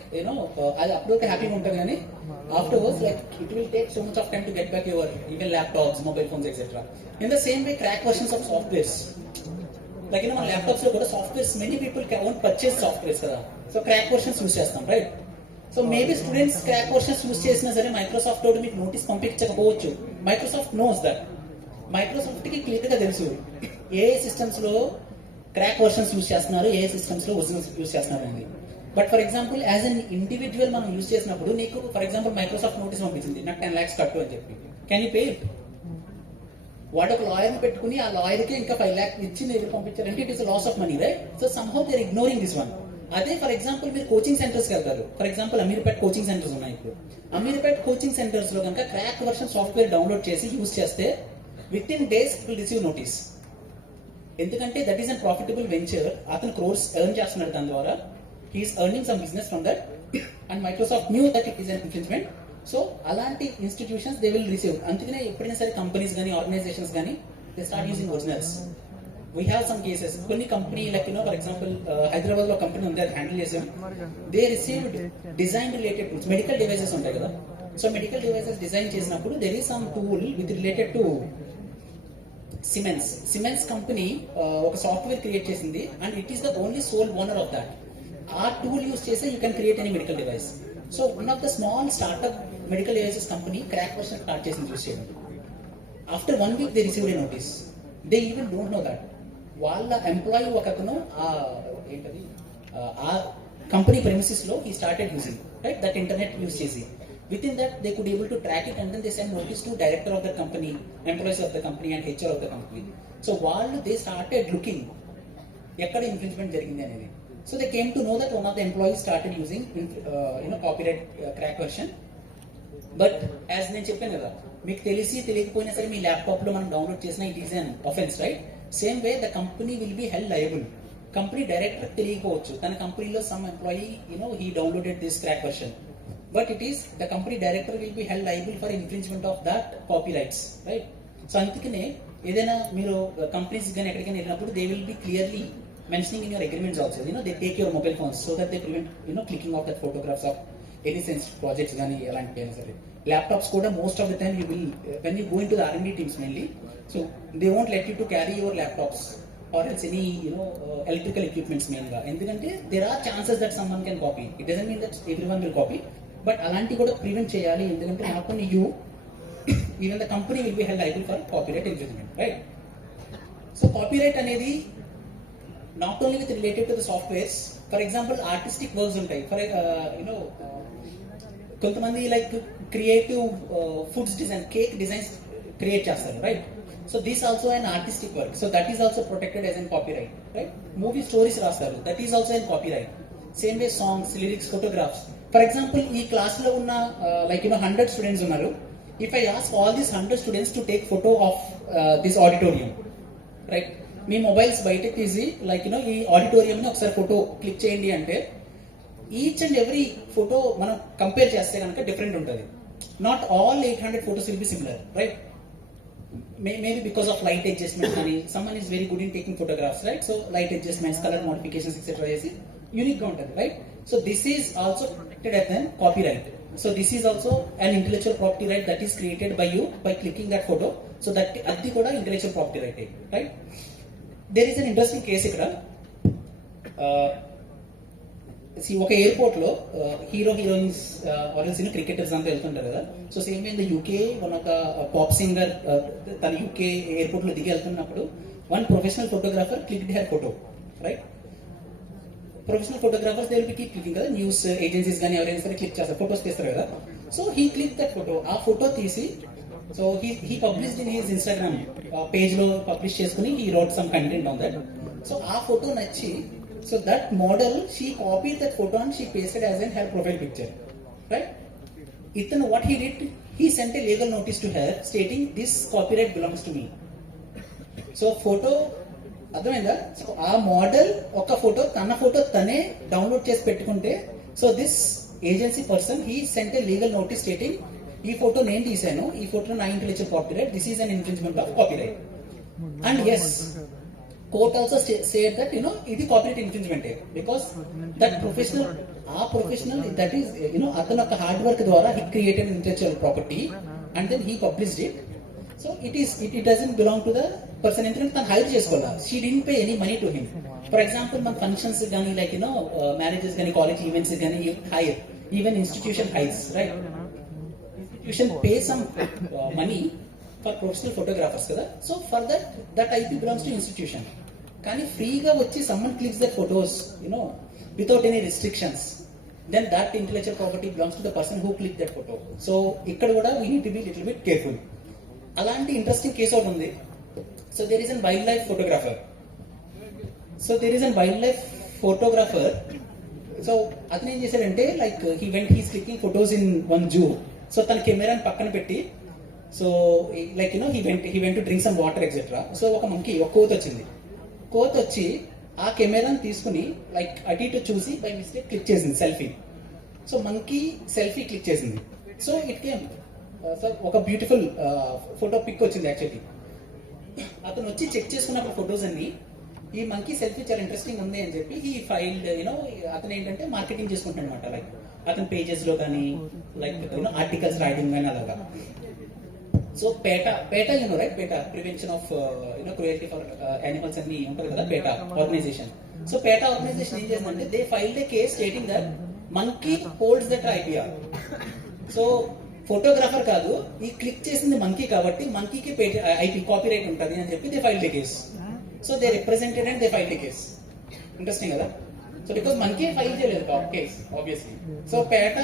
అది అప్పుడు హ్యాపీగా ఉంటుంది కానీ afterwards like it will take so much of time to get back your even laptops, mobile phones etc. In the same way crack versions of softwares, like మన laptops లో కూడా softwares many people won't purchase softwares కదా, so crack versions use చేస్తాం, right? So maybe students crack versions use చేసినా సరే Microsoft తోటి మీకు నోటీస్ పంపించకపోవచ్చు. Microsoft knows that. మైక్రోసాఫ్ట్ కి క్లియర్ గా తెలుసు ఏ సిస్టమ్స్ లో క్రాక్ వర్షన్స్ యూస్ చేస్తున్నారు, ఏ సిస్టమ్స్ లో ఒరిజినల్స్ యూస్ చేస్తున్నారు అనేది. But for example as an individual మనం యూస్ చేసినప్పుడు నీకు ఫర్ ఎగ్జాంపుల్ మైక్రోసాఫ్ట్ నోటీస్ పంపించింది నాకు 10 lakhs కట్టు అని చెప్పి, కెన్ యూ పే ఇట్? వాడు ఒక లాయర్ పెట్టుకుని ఆ లాయర్ కి ఇంకా 5 lakhs ఇచ్చి మీరు పంపించారంటే it is loss of money, right? So somehow they are ignoring this one. అదే ఫర్ ఎగ్జాంపుల్ మీరు కోచింగ్ సెంటర్స్కి వెళ్తారు. For example Ameerpet coaching centres ఉన్నాయి ఇప్పుడు. అమీర్పేట్ కోచింగ్ సెంటర్స్ లో కనుక క్రాక్ వర్షన్ సాఫ్ట్వేర్ డౌన్లోడ్ చేసి యూజ్ చేస్తే with in days will receive notice. ఎందుకంటే that is an profitable venture. అతను క్రోర్స్ ఎర్న్ చేస్తున్నాడు దాని ద్వారా. He is earning some business from that and Microsoft knew that it is an infringement. So అలాంటి institutions they will receive. అందుకనే ఎప్పుడైనా సరే కంపెనీస్ కానీ ఆర్గనైజేషన్స్ కానీ they start using originals. We have some cases. కొన్ని company like for example Hyderabad లో కంపెనీ ఉంది, అది హ్యాండిల్ చేసాం. They received design related tools. Medical devices ఉంటాయి కదా, సో మెడికల్ డివైసెస్ డిజైన్ చేసినప్పుడు there is some tool with related to siemens company ఒక software create చేసింది and it is the only sole owner of that. ఆ tool use చేస్తే you can create any medical device. So one of the small startup medical devices company crack version start చేసింది use చేయడం. After 1 week they received a notice. They even don't know that. వాళ్ళ employee ఒక అతను ఆ company premises లో he started using right that internet use చేసి with in that they could able to track it and then they send notice to director of the company, employees of the company and HR of the company. So వాళ్ళు they started looking ఎక్కడ ఇన్ఫ్రించ్మెంట్ జరిగింది అనేది. So they came to know that one of the employees started using copyright crack version. But as నేను చెప్పాను కదా, మీకు తెలిసి తెలియకపోయినా సరే మీ ల్యాప్టాప్ లో మనం డౌన్లోడ్ చేసిన it is an offence, right? Same way the company will be held liable. Company director తెలియకపోవచ్చు, తన కంపెనీలో some employee he downloaded this crack version, but it is the company director will be held liable for infringement of that copy rights, right? So అందుకనే ఏదైనా మీరు కంపెనీస్ కానీ ఎక్కడికైనా వెళ్ళినప్పుడు they will be clearly mentioning in your agreements also, they take your mobile phones so that they prevent clicking of that photographs of any sensitive projects కానీ ఎలాంటివి అయినా సరే. ల్యాప్టాప్స్ కూడా most of the time you will when you go in to the R&D teams mainly, so they won't let you to carry your laptops or else any electrical equipments mainga, endukante there are chances that someone can copy. It doesn't mean that everyone will copy, but alanti kuda prevent cheyali, endukante not only you even the company will be held liable for copyright infringement, right? So copyright anedi not only with related to the softwares, for example artistic works untai, for kontamandi like creative foods design, cake designs create chestaru, right? So this also an artistic work, so that is also protected as an copyright, right? Movie stories rastaru, that is also an copyright. Same way songs, lyrics, photographs. For example, ee class lo unna 100 students unnaru. If I ask all these 100 students to take photo of this auditorium, right? మీ మొబైల్స్ బయటకు తీసి ఈ ఆడిటోరియం ని ఒకసారి photo click చేయండి అంటే each and every photo మనం కంపేర్ చేస్తే కనుక డిఫరెంట్ ఉంటుంది. Not all 800 photos will be similar, right? Maybe because of light adjustments, someone is very good in taking photographs, right? So light adjustments, color modifications, etc. is unique content, right? So this is also protected as an copyright. So this is also an intellectual property right that is created by you by clicking that photo. So that addi kuda intellectual property right? There is an interesting case ikkada. ఒక airport లో hero heroines already cricketers అంతా వెళ్తుంటారు కదా. So same in the UK one ఒక pop singer తన UK airport లో దిగి వెళ్తున్నప్పుడు one professional photographer clicked her photo, right? Professional photographers they will be keep clicking కదా, న్యూస్ ఏజెన్సీస్ కానీ ఎవరైనా సరే క్లిక్ చేస్తారు, ఫోటోస్ తీస్తారు కదా. So he click that photo, ఆ ఫోటో తీసి so he published in his Instagram page లో పబ్లిష్ చేసుకుని he wrote some content on that. So ఆ ఫోటో నచ్చి so that model she copied that photo and she pasted as in her profile picture, right? Ithan what he did, he sent a legal notice to her stating this copyright belongs to me. So photo adhamayinda, so aa model oka photo tana photo tane download chesi pettukunte, so this agency person he sent a legal notice stating ee photo nenu teesanu, ee photo na intellectual copyright, this is an infringement of copyright. And yes, court also said that ఇది copyright infringement because that professional that is అతను ఒక hard work ద్వారా he created an intellectual property and then he published it. So it doesn't belong to the person. ఎందుకంటే తను హైర్ చేసుకోవాలా, she didn't pay any money to him. For example, మన functions కానీ like marriages కానీ college events కానీ hire, even institution hires, right? Institution pay some money for professional photographers kada. So for that IP belongs to institution. Kani free ga vachi someone clicks that photos without any restrictions, then that intellectual property belongs to the person who clicked that photo. So ikkada kuda we need to be little bit careful. Alanti interesting case out undi. So there is a wildlife photographer. So అతను ఏం చేశాడంటే like he's clicking photos in one zoo. So తన కెమెరాని పక్కన పెట్టి so like he went to drink some water etcetera. So ఒక కోతి వచ్చింది. కోతి వచ్చి ఆ కెమెరాని తీసుకుని లైక్ అటు ఇటు చూసి బై మిస్టేక్ క్లిక్ చేసింది selfie. So monkey selfie click చేసింది. సో ఇట్ కేమ్ సో ఒక బ్యూటిఫుల్ ఫోటో పిక్ వచ్చింది యాక్చువల్లీ. అతను వచ్చి చెక్ చేసుకున్నప్పుడు ఫొటోస్ అన్ని ఈ మంకీ సెల్ఫీ చాలా ఇంట్రెస్టింగ్ ఉంది అని చెప్పి ఈ ఫైల్డ్ అతను ఏంటంటే మార్కెటింగ్ చేసుకుంటాడు అనమాట. లైక్ అతని పేజెస్ లో కానీ లైక్ ఆర్టికల్స్ రాయడం కానీ అలాగా. సో పేట రైట్, పేట prevention of cruelty for animals అని ఉంటుంది కదా, పేట ఆర్గనైజేషన్. సో పేట ఆర్గనైజేషన్ ఏం చేసిందంటే they filed a case stating that monkey holds that IPR. So photographer కాదు, ఈ క్లిక్ చేసింది మంకీ కాబట్టి మంకీకి ఐపీ కాపీ రైట్ ఉంటుంది అని చెప్పి they filed a case. So they represented and they filed a case. Interesting కదా. సో బికాస్ మంకీ ఫైల్ చేయలేదు case obviously. So Peta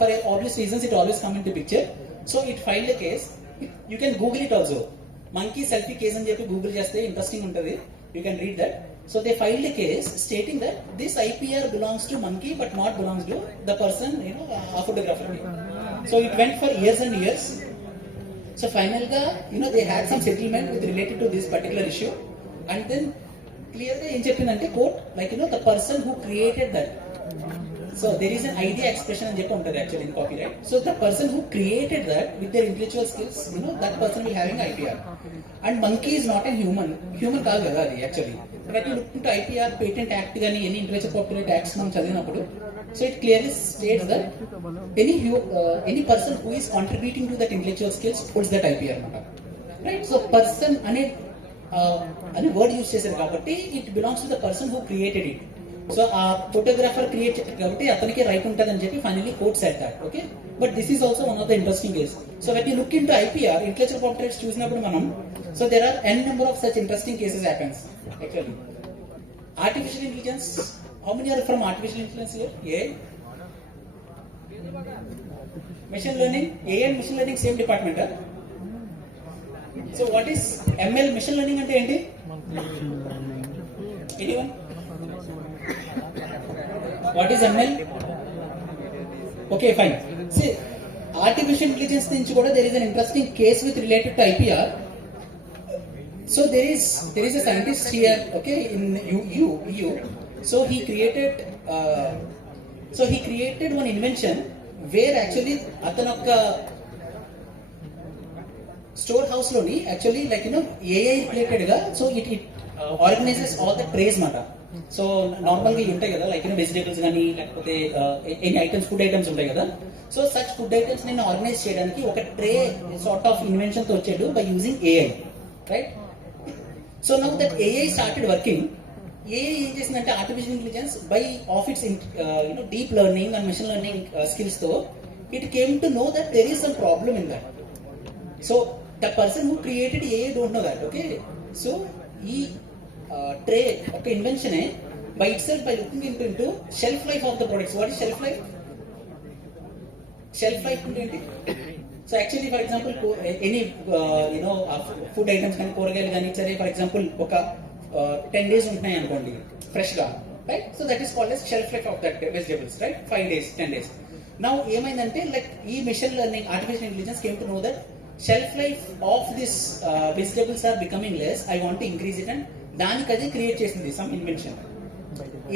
for obvious reasons it always come in to picture. So it filed a case. You can Google it also. Monkey selfie case అని చెప్పి గూగుల్ చేస్తే ఇంట్రెస్టింగ్ ఉంటుంది. You can read that. So they filed a case stating that this IPR belongs to monkey but not belongs to the person, a photographer. So it went for years and years. So finally, they had some settlement with related to this particular issue, and then clearly in cheppindante court like the person who created that. So there is an idea expression and చెప్పి ఉంటుంది actually in copyright. So the person who created that with their intellectual skills, that person will having IPR. And monkey is not a human కాదు కదా అది actually. But you look to IPR, patent act కానీ any intellectual property acts మనం చదివినప్పుడు so it clearly states that any person who is contributing to that intellectual skills holds that IPR అనమాట. Right. So person అనే word use చేశారు కాబట్టి it belongs to the person who created it. So ఆ photographer create చేశారు కాబట్టి అతనికి రైట్ ఉంటుంది అని చెప్పి finally court said that. Okay. But this is also one of the interesting case. So when you look in to IPR, intellectual property rights చూసినప్పుడు మనం so there are n number of such interesting cases happens actually. Artificial intelligence, how many are from artificial intelligence here? AI, machine learning. AI and machine learning same department, huh? So what is ML, machine learning ante enti? Anyone? What is ML? Okay, fine. See, artificial intelligence nunchi kuda there is an interesting case with related to IPR. So there is a scientist here, okay, in EU. So he created one invention where actually atanokka storehouse loni actually like AI related ga. So it organizes all the trays mata. So normal ga untai kada like vegetables gaani lekapothe any items, food items untai kada. So such food items ni organize cheyadaniki oka tray sort of invention tho vachadu by using AI, right? So now that AI started working, AI ఏం చేసిందంటే artificial intelligence by of its deep learning and machine learning skills తో it came to know that there is some problem in that. So the person who created AI don't know that. Okay. So ఈ ట్రే ఒక invention by itself by looking into shelf life of the products. What is shelf life? Shelf life అంటే ఏంటి? So actually for example any food items కానీ కూరగాయలు కానీ సరే for example ఒక 10 days ఉంటున్నాయి అనుకోండి ఫ్రెష్ గా, right? So that is called as shelf life of that vegetables, right? 5 days 10 days. Now ఏమైందంటే లైక్ ఈ machine learning artificial intelligence came to know that shelf life of this vegetables are becoming less, I want to increase it and దానికి అది create చేసింది some invention.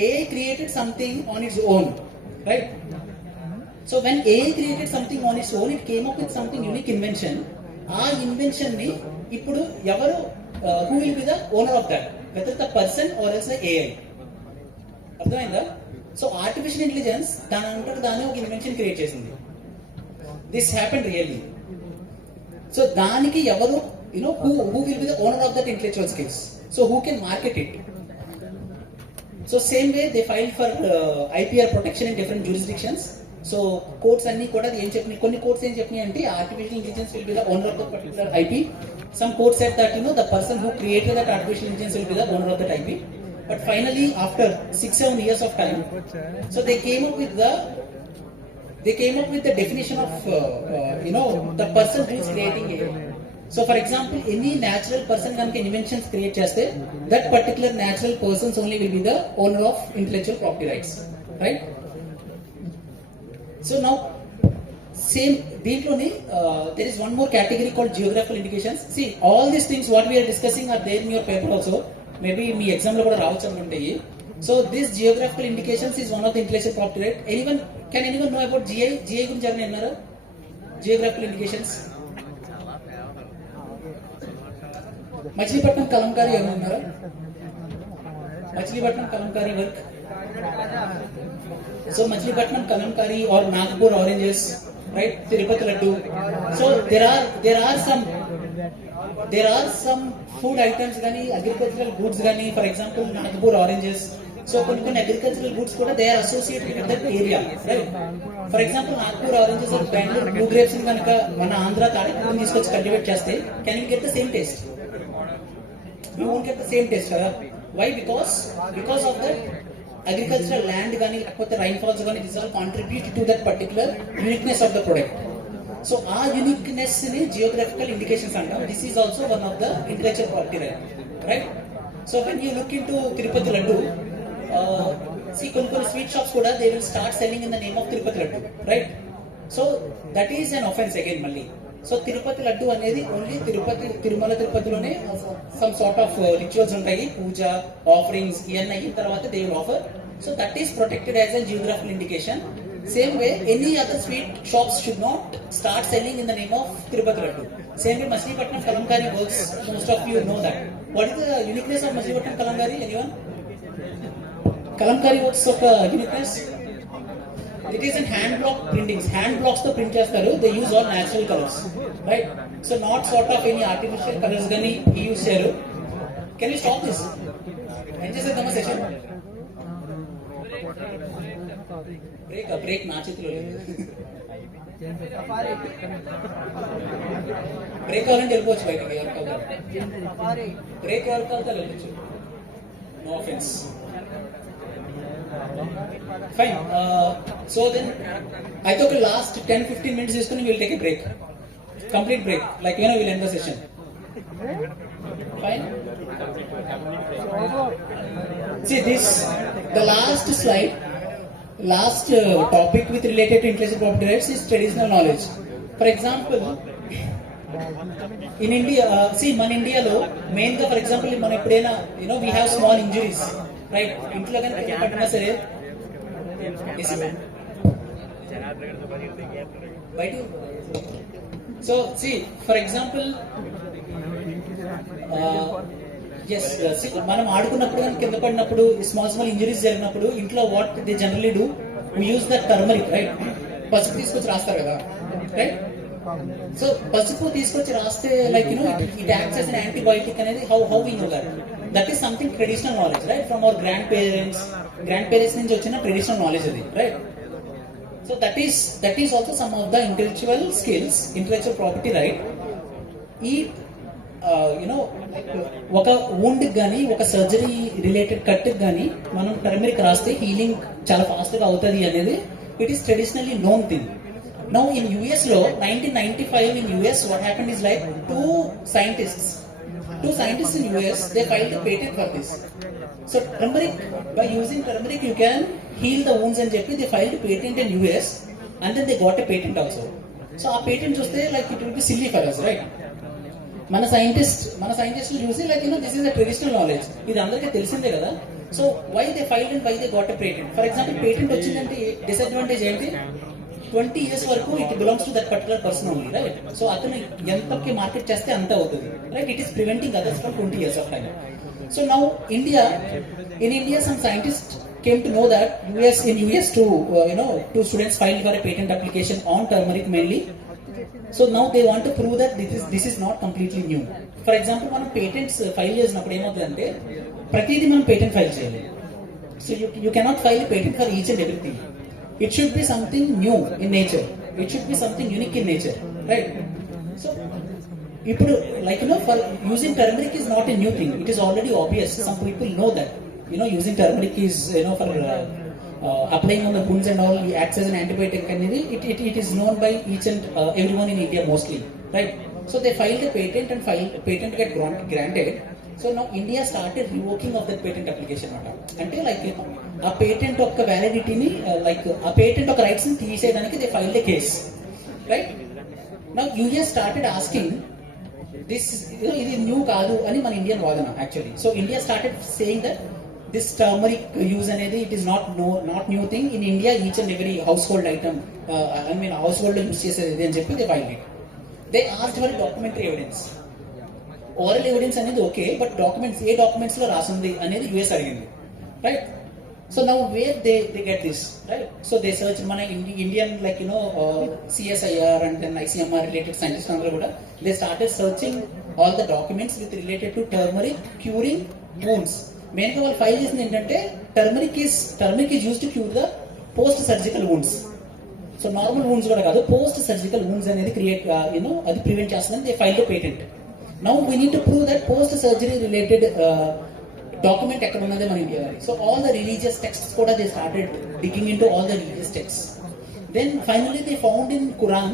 AI created something on its own, right? So when AI created something on its own, it came up with something unique invention. ఆ ఇన్వెన్షన్ ని ఇప్పుడు ఎవరు who will be the owner of that, whether the person or else the AI. అర్థమైందా? So artificial intelligence దాని ఒక invention create చేసింది. This happened really. So దానికి ఎవరు who will be the owner of that intellectual skills, so who can market it. So same way they filed for IPR protection in different jurisdictions. So courts అన్ని కూడా ఏం చెప్పినాయి, కొన్ని కోర్ట్స్ ఏం చెప్పినాయి అంటే artificial intelligence will be the owner of the particular IP. Some courts said that the person who created that artificial intelligence will be the owner of that IP. But finally after 6-7 years of time, so they came up with the definition of the person who is creating AI. So for example, any natural person kanka inventions create cheste, that particular natural persons only will be the owner of intellectual property rights. right? So now same దీంట్లోని there is one more category called geographical indications. See, all these things what we are discussing are there in your paper also. Maybe మీ ఎగ్జామ్ లో కూడా రావచ్చు అనుకుంటాయి. So this geographical indications is one of the intellectual property right. Can anyone know about GI గురించి ఎవరైనా విన్నారా? Geographical indications. Machilipatnam కలంకారీ ఎవరైనా ఉన్నారా? మచిలీపట్నం Kalamkari work. So Machilipatnam Kalamkari or Nagpur oranges, right? Tirupati Laddu. So there are some food items gani, agricultural goods gani, for example Nagpur oranges. So కొన్ని agricultural goods kuda they are associated with that area, right? For example Nagpur oranges or Bangalore blue grapes ni ganaka mana Andhra Tadipur తీసుకొచ్చి cultivate చేస్తే can you get the same taste? You won't get the same taste, కదా? Why? Because of that agricultural land కానీ లేకపోతే rainfalls కానీ it is all contribute to that particular uniqueness of the product. So our uniqueness in geographical indications అంటాం. This is also one of the intellectual property right? So when you look into Tirupati Laddu, see కొన్ని sweet shops కూడా they will start selling in the name of Tirupati Laddu, right? So that is an offense again మళ్ళీ. So Tirupati laddu అనేది only Tirumala తిరుపతిలోనే some sort of rituals ఉంటాయి, puja offerings ఇవన్నీ అయిన తర్వాత they will offer. So that is protected as a geographical indication. Same way any other sweet shops should not start selling in the name of Tirupati laddu. Same way Machilipatnam Kalamkari works, most of you know that. What is the uniqueness of Machilipatnam Kalamkari? Anyone? Kalamkari works యొక్క uniqueness, it is in hand block printings. Hand blocks to print చేస్తారు. They use all natural colors, right? So not sort of any artificial colors gani use cheyaru. Can you stop this? End చేద్దామా session? Break నా చేతిలో లేదు. బ్రేక్ కావాలంటే వెళ్ళిపోవచ్చు బయటకి. ఎవరు కావాలి బ్రేక్? ఎవరు కావాలి వెళ్ళచ్చు. No offence. Fine. So then, I thought the last 10-15 minutes is going to we'll take a break. Complete break. Like, we'll end the session. Fine. See this, the last slide, last topic with related to intellectual property rights is traditional knowledge. For example, in India, see, మన ఇండియాలో మెయిన్ గా for example మనం ఎప్పుడైనా we have small injuries, right? ఇంట్లో కనుక పట్టినా సరే so see, for example, see, మనం ఆడుకున్నప్పుడు కానీ కింద పడినప్పుడు స్మాల్ ఇంజరీస్ జరిగినప్పుడు ఇంట్లో what they generally do, we use that turmeric, right? పసుపు తీసుకొచ్చి రాస్తారు కదా, రైట్? సో పసుపు తీసుకొచ్చి రాస్తే like it acts as an antibiotic అనేది how we know that is something traditional knowledge, right? From our grandparents నుంచి వచ్చిన ట్రెడిషనల్ నాలెడ్జ్ అది, right? So that is also some of the intellectual skills, intellectual property, right? ఈ ఒక వూండ్ కానీ ఒక surgery related cut కానీ మనం టర్మరిక్ రాస్తే హీలింగ్ చాలా ఫాస్ట్ గా అవుతుంది అనేది it is traditionally known thing. Now in US law, 1995 in US, what happened is like two scientists in US, they filed a patent for this. So turmeric, by using turmeric you can heal the wounds and చెప్పి they filed a patent in US and then they got a patent also. So ఆ patent చూస్తే like it will be silly for us, right? మన సైంటిస్ట్ చూసి like this is a traditional knowledge, ఇది అందరికీ తెలిసిందే కదా. So why they filed and why they got a patent? For example, patent వచ్చిందంటే డిసడ్వాంటేజ్ ఏంటి? 20 years వరకు it belongs to that particular person only, right? So అతను ఎంతకి మార్కెట్ చేస్తే అంత అవుతుంది, right? It is preventing others from 20 years of time. So now in India some scientists came to know that in US two students filed for a patent application on turmeric mainly. So now they want to prove that this is not completely new. For example, మనం patents file చేసినప్పుడు ఏమవుతుందంటే ప్రతిదీ మనం patent file చేయాలి. So you cannot file a patent for each and everything. It should be something new in nature. It should be something unique in nature, right? So, like for using turmeric is not a new thing. It is already obvious. Some people know that. Using turmeric is for applying on the wounds and all, it acts as an antibiotic. And it is known by each and everyone in India mostly, right? So they filed a patent and patent get granted. So now India started revoking of that patent application. Until ఆ patent యొక్క వ్యాలిడిటీని like ఆ patent యొక్క rights ని తీసేయడానికి they filed a case, right? Now US started asking this, ఇది new కాదు అని మన ఇండియన్ వాదన actually. So India started saying that this turmeric use అనేది it is not new thing in India. Each and every household item, I mean household లో use చేసేది ఇది అని చెప్పి they filed it. They asked for documentary evidence. Oral evidence అనేది okay, but documents ఏ documents లో రాసింది అనేది యూఎస్ అడిగింది, right? So now where they get this, right? So they search మన Indian like CSIR and then ICMR related scientist అందరూ కూడా they started searching all the documents with related to turmeric curing wounds. Main గా వాళ్ళు file చేసింది ఏంటంటే turmeric is use to cure the post surgical wounds. So normal wounds కూడా కాదు, post surgical wounds అనేది క్రియేట్ అది ప్రివెంట్ చేస్తుందని they file the patent. Now we need to prove that post-surgery related document ఎక్కడ ఉన్నదే మన India. So all the religious texts కూడా they started digging into all the religious texts. Then finally they found in Quran,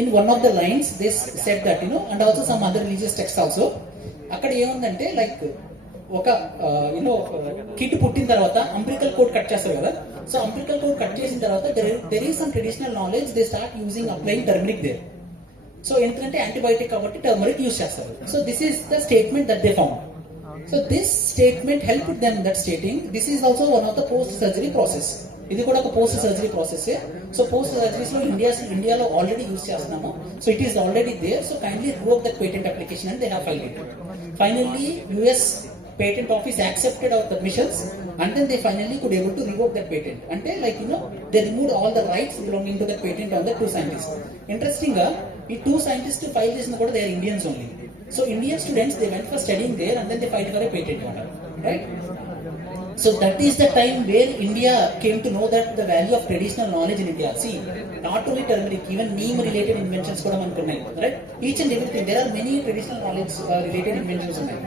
in one of the lines they said that and also some other religious texts also. అక్కడ ఏముందంటే లైక్ ఒక కిడ్ పుట్టిన తర్వాత అంబ్రికల్ code cut చేస్తారు కదా. సో అంబ్రికల్ code cut చేసిన తర్వాత there is some traditional knowledge they start using applying turmeric there. So ఎందుకంటే యాంటీబయాటిక్ కాబట్టి టర్మరిక్ యూజ్ చేస్తారు. So this is the statement that they found. So this statement help them that stating this is also one of the post surgery process. ఇది కూడా ఒక post surgery process. So post surgeries లో ఇండియాలో already use చేస్తున్నాము. So it is already there. So kindly revoke that patent application and they have filed it. Finally US patent office accepted our submissions and then they finally could able to revoke that patent. Ante like they removed all the rights belonging to that patent on the two scientists. Interesting ga ee two scientists file chesina kuda they are Indians only. So Indian students they went for studying there and then they filed for a patent order, right? So that is the time where India came to know that the value of traditional knowledge in India. See, not only turmeric, even neem related inventions kuda manaku unnai, right? Each and everything, there are many traditional knowledge related inventions unnai.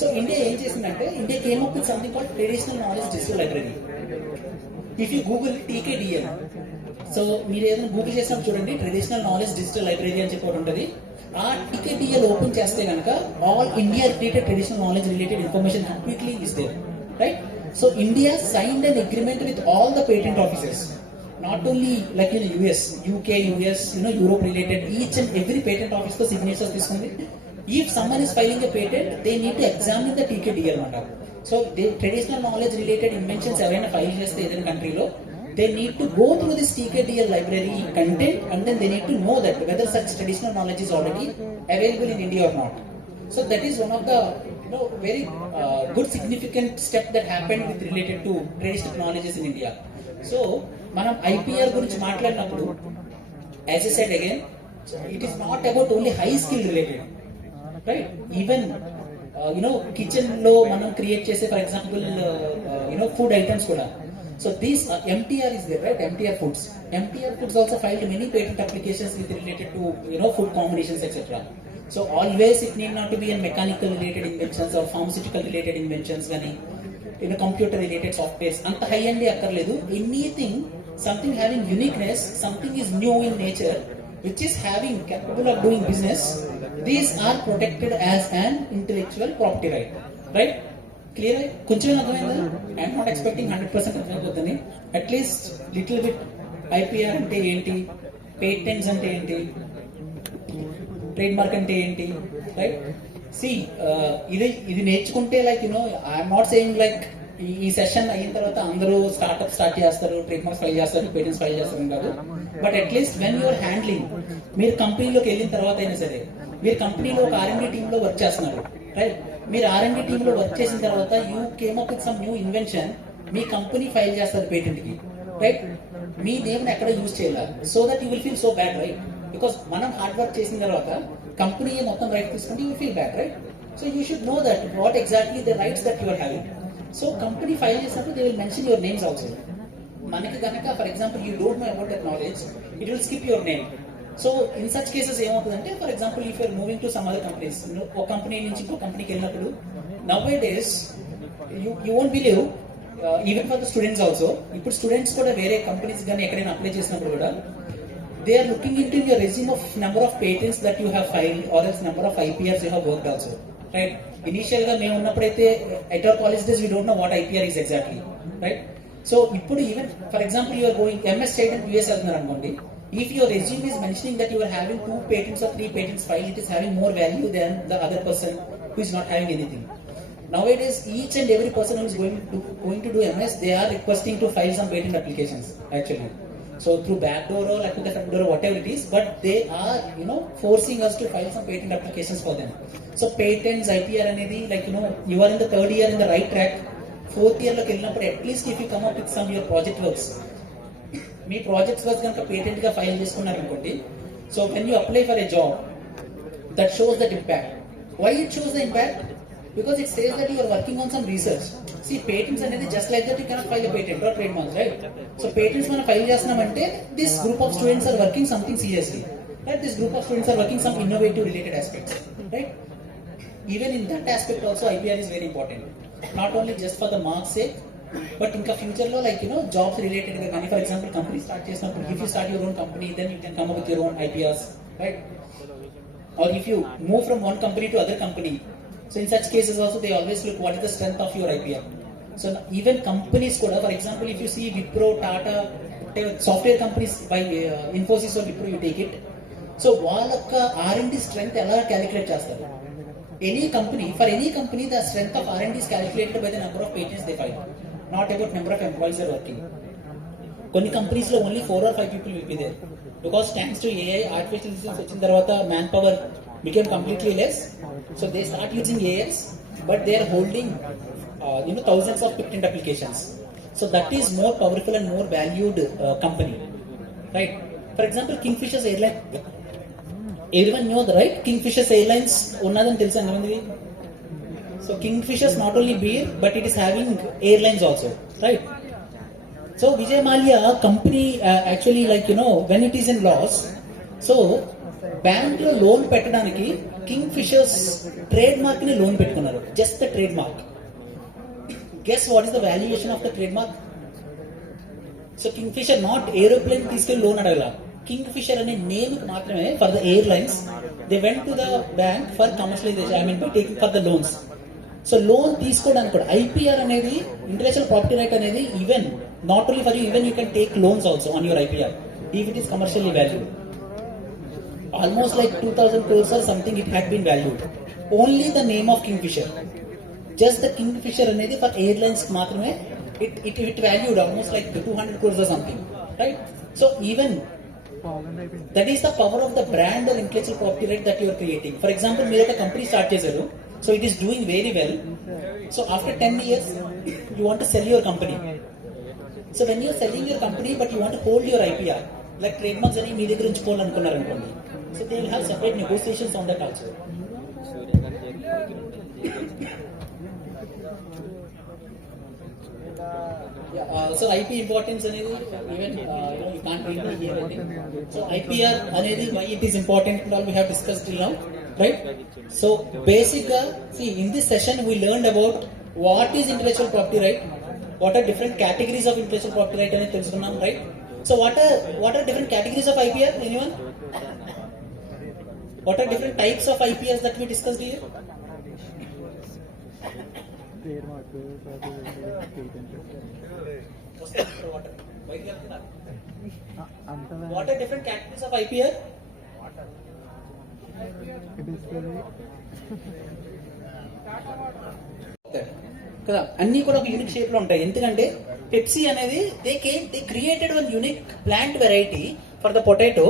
So India ఏం చేసిందంటే India came up with something called traditional knowledge digital library. If you Google TKDL, so మీరు ఏదైనా గూగుల్ చేసినప్పుడు చూడండి traditional knowledge digital library అని చెప్పి ఉంటుంది. ఆ TKDL ఓపెన్ చేస్తే కనుక all India related traditional knowledge related information completely is there, right? So India signed an agreement with all the patent officers, not only like in US, UK, US, Europe related, each and every patent office తో signatures తీసుకుంది. If someone is filing a patent, they need to examine the TKDL antaru. So the traditional knowledge related inventions ఎవరైనా ఫైల్ చేస్తే ఏదైనా కంట్రీలో they need to go through this TKDL library content and then they need to know that whether such traditional knowledge is already available in India or not. So that is one of the very good significant step that happened with related to traditional knowledges in India. So మనం IPR గురించి మాట్లాడినప్పుడు as I said again, it is not about only high skill related, right? Even kitchen లో మనం క్రియేట్ చేసే for example food items కూడా. So these MTR is there, right? MTR foods also filed many patent applications with related to food combinations etc. So always it need not to be a mechanical related inventions or pharmaceutical related inventions కానీ computer related softwares అంత high and అక్కర్లేదు. Anything something having uniqueness, something is new in nature, which is having capable of doing business, these are protected as an intellectual property right, right? Clear? కొంచెం అర్థమైందా? I am not expecting 100% అర్థమైపోతుంది. At least little bit IPR అంటే ఏంటి, patents అంటే ఏంటి, trade mark అంటే ఏంటి, right? See, ఇది నేర్చుకుంటే like I am not saying like ఈ సెషన్ అయిన తర్వాత అందరూ స్టార్ట్అప్ స్టార్ట్ చేస్తారు, ట్రేడ్ మార్క్స్ ఫైల్ చేస్తారు, పేటెంట్స్ ఫైల్ చేస్తారు కాదు. But at least when you're handling, మీరు కంపెనీలోకి వెళ్ళిన తర్వాత అయినా సరే, మీరు కంపెనీలో ఒక R&D టీమ్ లో వర్క్ చేస్తున్నారు, రైట్? మీరు R&D టీమ్ లో వర్క్ చేసిన తర్వాత you came up with some new invention, మీ కంపెనీ ఫైల్ చేస్తారు పేటెంట్ కి, రైట్? మీ నేమ్ ఎక్కడ యూజ్ చేయాలి, so that you will feel so bad, right? Because మనం హార్డ్ వర్క్ చేసిన తర్వాత కంపెనీ మొత్తం రైట్ తీసుకుంటే you feel bad, right? So you should know that what exactly the rights that you are having. So company file చేసినప్పుడు they will mention your names also. మనకి కనుక for example you don't know about that knowledge, it will skip your name. So in such cases ఏమవుతుందంటే for example if you're moving to some other companies, ఒక కంపెనీ నుంచి ఇంకో కంపెనీకి వెళ్ళినప్పుడు nowadays you won't believe, even for the students also, ఇప్పుడు students కూడా వేరే కంపెనీస్ కానీ ఎక్కడైనా అప్లై చేసినప్పుడు కూడా they are looking into your resume of number of patents that you have filed or else number of IPRs you have worked also, right? Initial ga మేము ఉన్నప్పుడైతే at our college days we don't know what IPR is exactly, right? So ఇప్పుడు even for example you are going MS చేయడానికి US వెళ్తున్నారు అనుకోండి, if your resume is mentioning that you are having 2 patents or 3 patents filed, it is having more value than the other person who is not having anything. Nowadays, each and every person who is going to do MS, they are requesting to file some patent applications actually. So through backdoor or like the front door or whatever it is, but they are forcing us to file some patent applications for them. So patents, IPR అనేది like you are in the 3rd year in the right track. 4th year లోకి వెళ్ళినప్పుడు at least if you come up with some your project works, మీ projects work కనుక patent గా file చేసుకున్నారు అనుకోండి, so when you apply for a job that shows that impact. Why it shows the impact? Because it says that you are working on some research. See patents అనేది just like that you cannot file a patent or trademarks, right? So patents మనం file చేస్తున్నామంటే this group of students are working something seriously, right? This group of students are working some innovative related aspects, right? Even in that aspect also IPR is very important, not only just for the marks sake, but ఇంకా future లో like jobs related గా కానీ, for example company start చేసినప్పుడు if you start your own company then you can come up with your own IPRs, right? Or if you move from one company to other company, so in such cases also they always look what is the strength of your IPR. So even companies కూడా, for example if you see Wipro, Tata, software companies by Infosys or Wipro, you take it. So వాళ్ళ యొక్క R&D strength ఎలా క్యాలిక్యులేట్ చేస్తారు? Any company, for any company, the strength of R&D is calculated by the number of patents they file, not about number of employees are working. కొన్ని కంపెనీస్ లో ఓన్లీ 4 or 5 people will be there because thanks to AI, artificial intelligence వచ్చిన తర్వాత man power became completely less, so they start using AIs, but they are holding thousands of patent applications. So that is more powerful and more valued company, right? For example, Kingfisher's airline, everyone know the right Kingfisher's Airlines ఉన్నదని తెలుసా ఎంతమందికి? So Kingfisher's not only beer but it is having airlines also, right? So Vijay Mallya company actually like when it is in loss, so bank లో లోన్ పెట్టడానికి Kingfisher's trade mark ని లోన్ పెట్టుకున్నారు, just the trademark. Guess what is the valuation of the trademark? So Kingfisher not aeroplane తీసుకెళ్ళి లోన్ అడగల, Kingfisher అనే నేమ్ మాత్రమే for the airlines they went to the bank for commercialisation, I mean by taking for the loans. So loan తీసుకోవడానికి కూడా ఐపీఆర్ అనేది, intellectual property right అనేది, even not only for you, even you can take loans also on your IPR if it is commercially valued. Almost like 2000 crores or something it had been valued. Only the name of Kingfisher, just the Kingfisher అనేది for airlines మాత్రమే it valued almost like 200 crores or something, right? So even that is the power of the brand or intellectual property right that you are creating. For example, మీరు ఒక company start చేశారు, so it is doing very well. So after 10 years you want to sell your company. So when you are selling your company but you want to hold your IPR, like trademarks అని మీ దగ్గర ఉంచుకోవాలనుకున్నారు అనుకోండి, so they will have separate negotiations on that also. So IP importance అనేది even you can't really hear anything. So IPR అనేది why it is important and all we have discussed till now, right? So basic see in this session we learned about what is intellectual property right, what are different categories of intellectual property right అనేది తెలుసుకున్నాం, right? So what are different categories of IPR? Anyone? What are different types of IPRs that we discussed here? What are different categories of IPR? కదా అన్ని కూడా ఒక unique shape లో ఉంటాయి. ఎందుకంటే Pepsi అనేది they created one unique plant variety for the potato,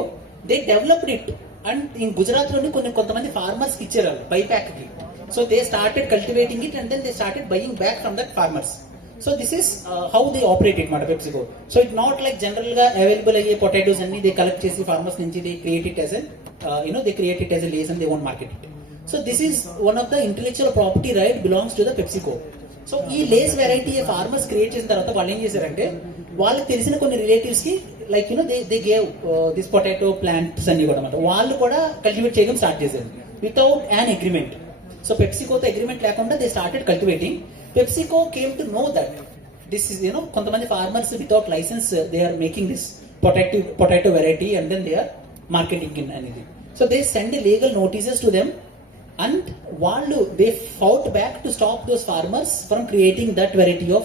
they developed it and in Gujarat లోని కొంతమంది ఫార్మర్స్ కి ఇచ్చారు బైప్యాక్ కి. So they started cultivating it and then they started buying back from that farmers. So this is how they operate it మాట PepsiCo. So it not like general గా available అయ్యే potatoes అన్ని they collect చేసి farmers నుంచి they create it as they create it as a Lay's and they won't market it. So this is one of the intellectual property right belongs to the PepsiCo. So ఈ Lay's variety farmers create చేసిన తర్వాత వాళ్ళు ఏం చేశారంటే వాళ్ళకి తెలిసిన కొన్ని relatives కి like they gave this potato plants అన్ని కూడా అన్నమాట వాళ్ళు కూడా కల్టివేట్ చేయడం స్టార్ట్ చేశారు వితౌట్ యాన్ అగ్రిమెంట్. సో పెప్సికోతో అగ్రిమెంట్ లేకుండా they started cultivating. PepsiCo came to know that this is కొంతమంది farmers without licence they are making this potato variety and then they are marketing in అనేది. So they send legal notices to them and వాళ్ళు they fought back to stop those farmers from creating that variety of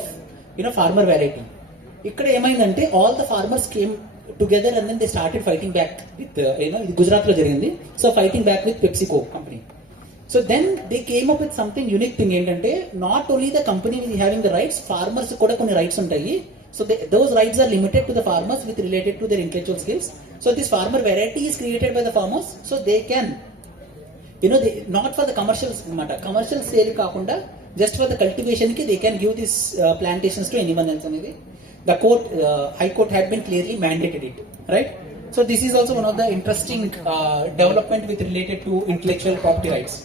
farmer variety. ఇక్కడ ఏమైందంటే all the farmers came together and then they started fighting back with ఇది గుజరాత్ లో జరిగింది. So fighting back with PepsiCo company. So then they came up with something unique thing ఏంటంటే not only the company with having the rights, farmers కూడా కొన్ని rights ఉంటాయి. So those rights are limited to the farmers with related to their intellectual skills. So this farmer variety is created by the farmers, so they can, they not for the commercial anamata, commercial sale kaakunda just for the cultivation ki they can give these plantations to anyone else anedi the court, high court had been clearly mandated it, right? So this is also one of the interesting development with related to intellectual property rights.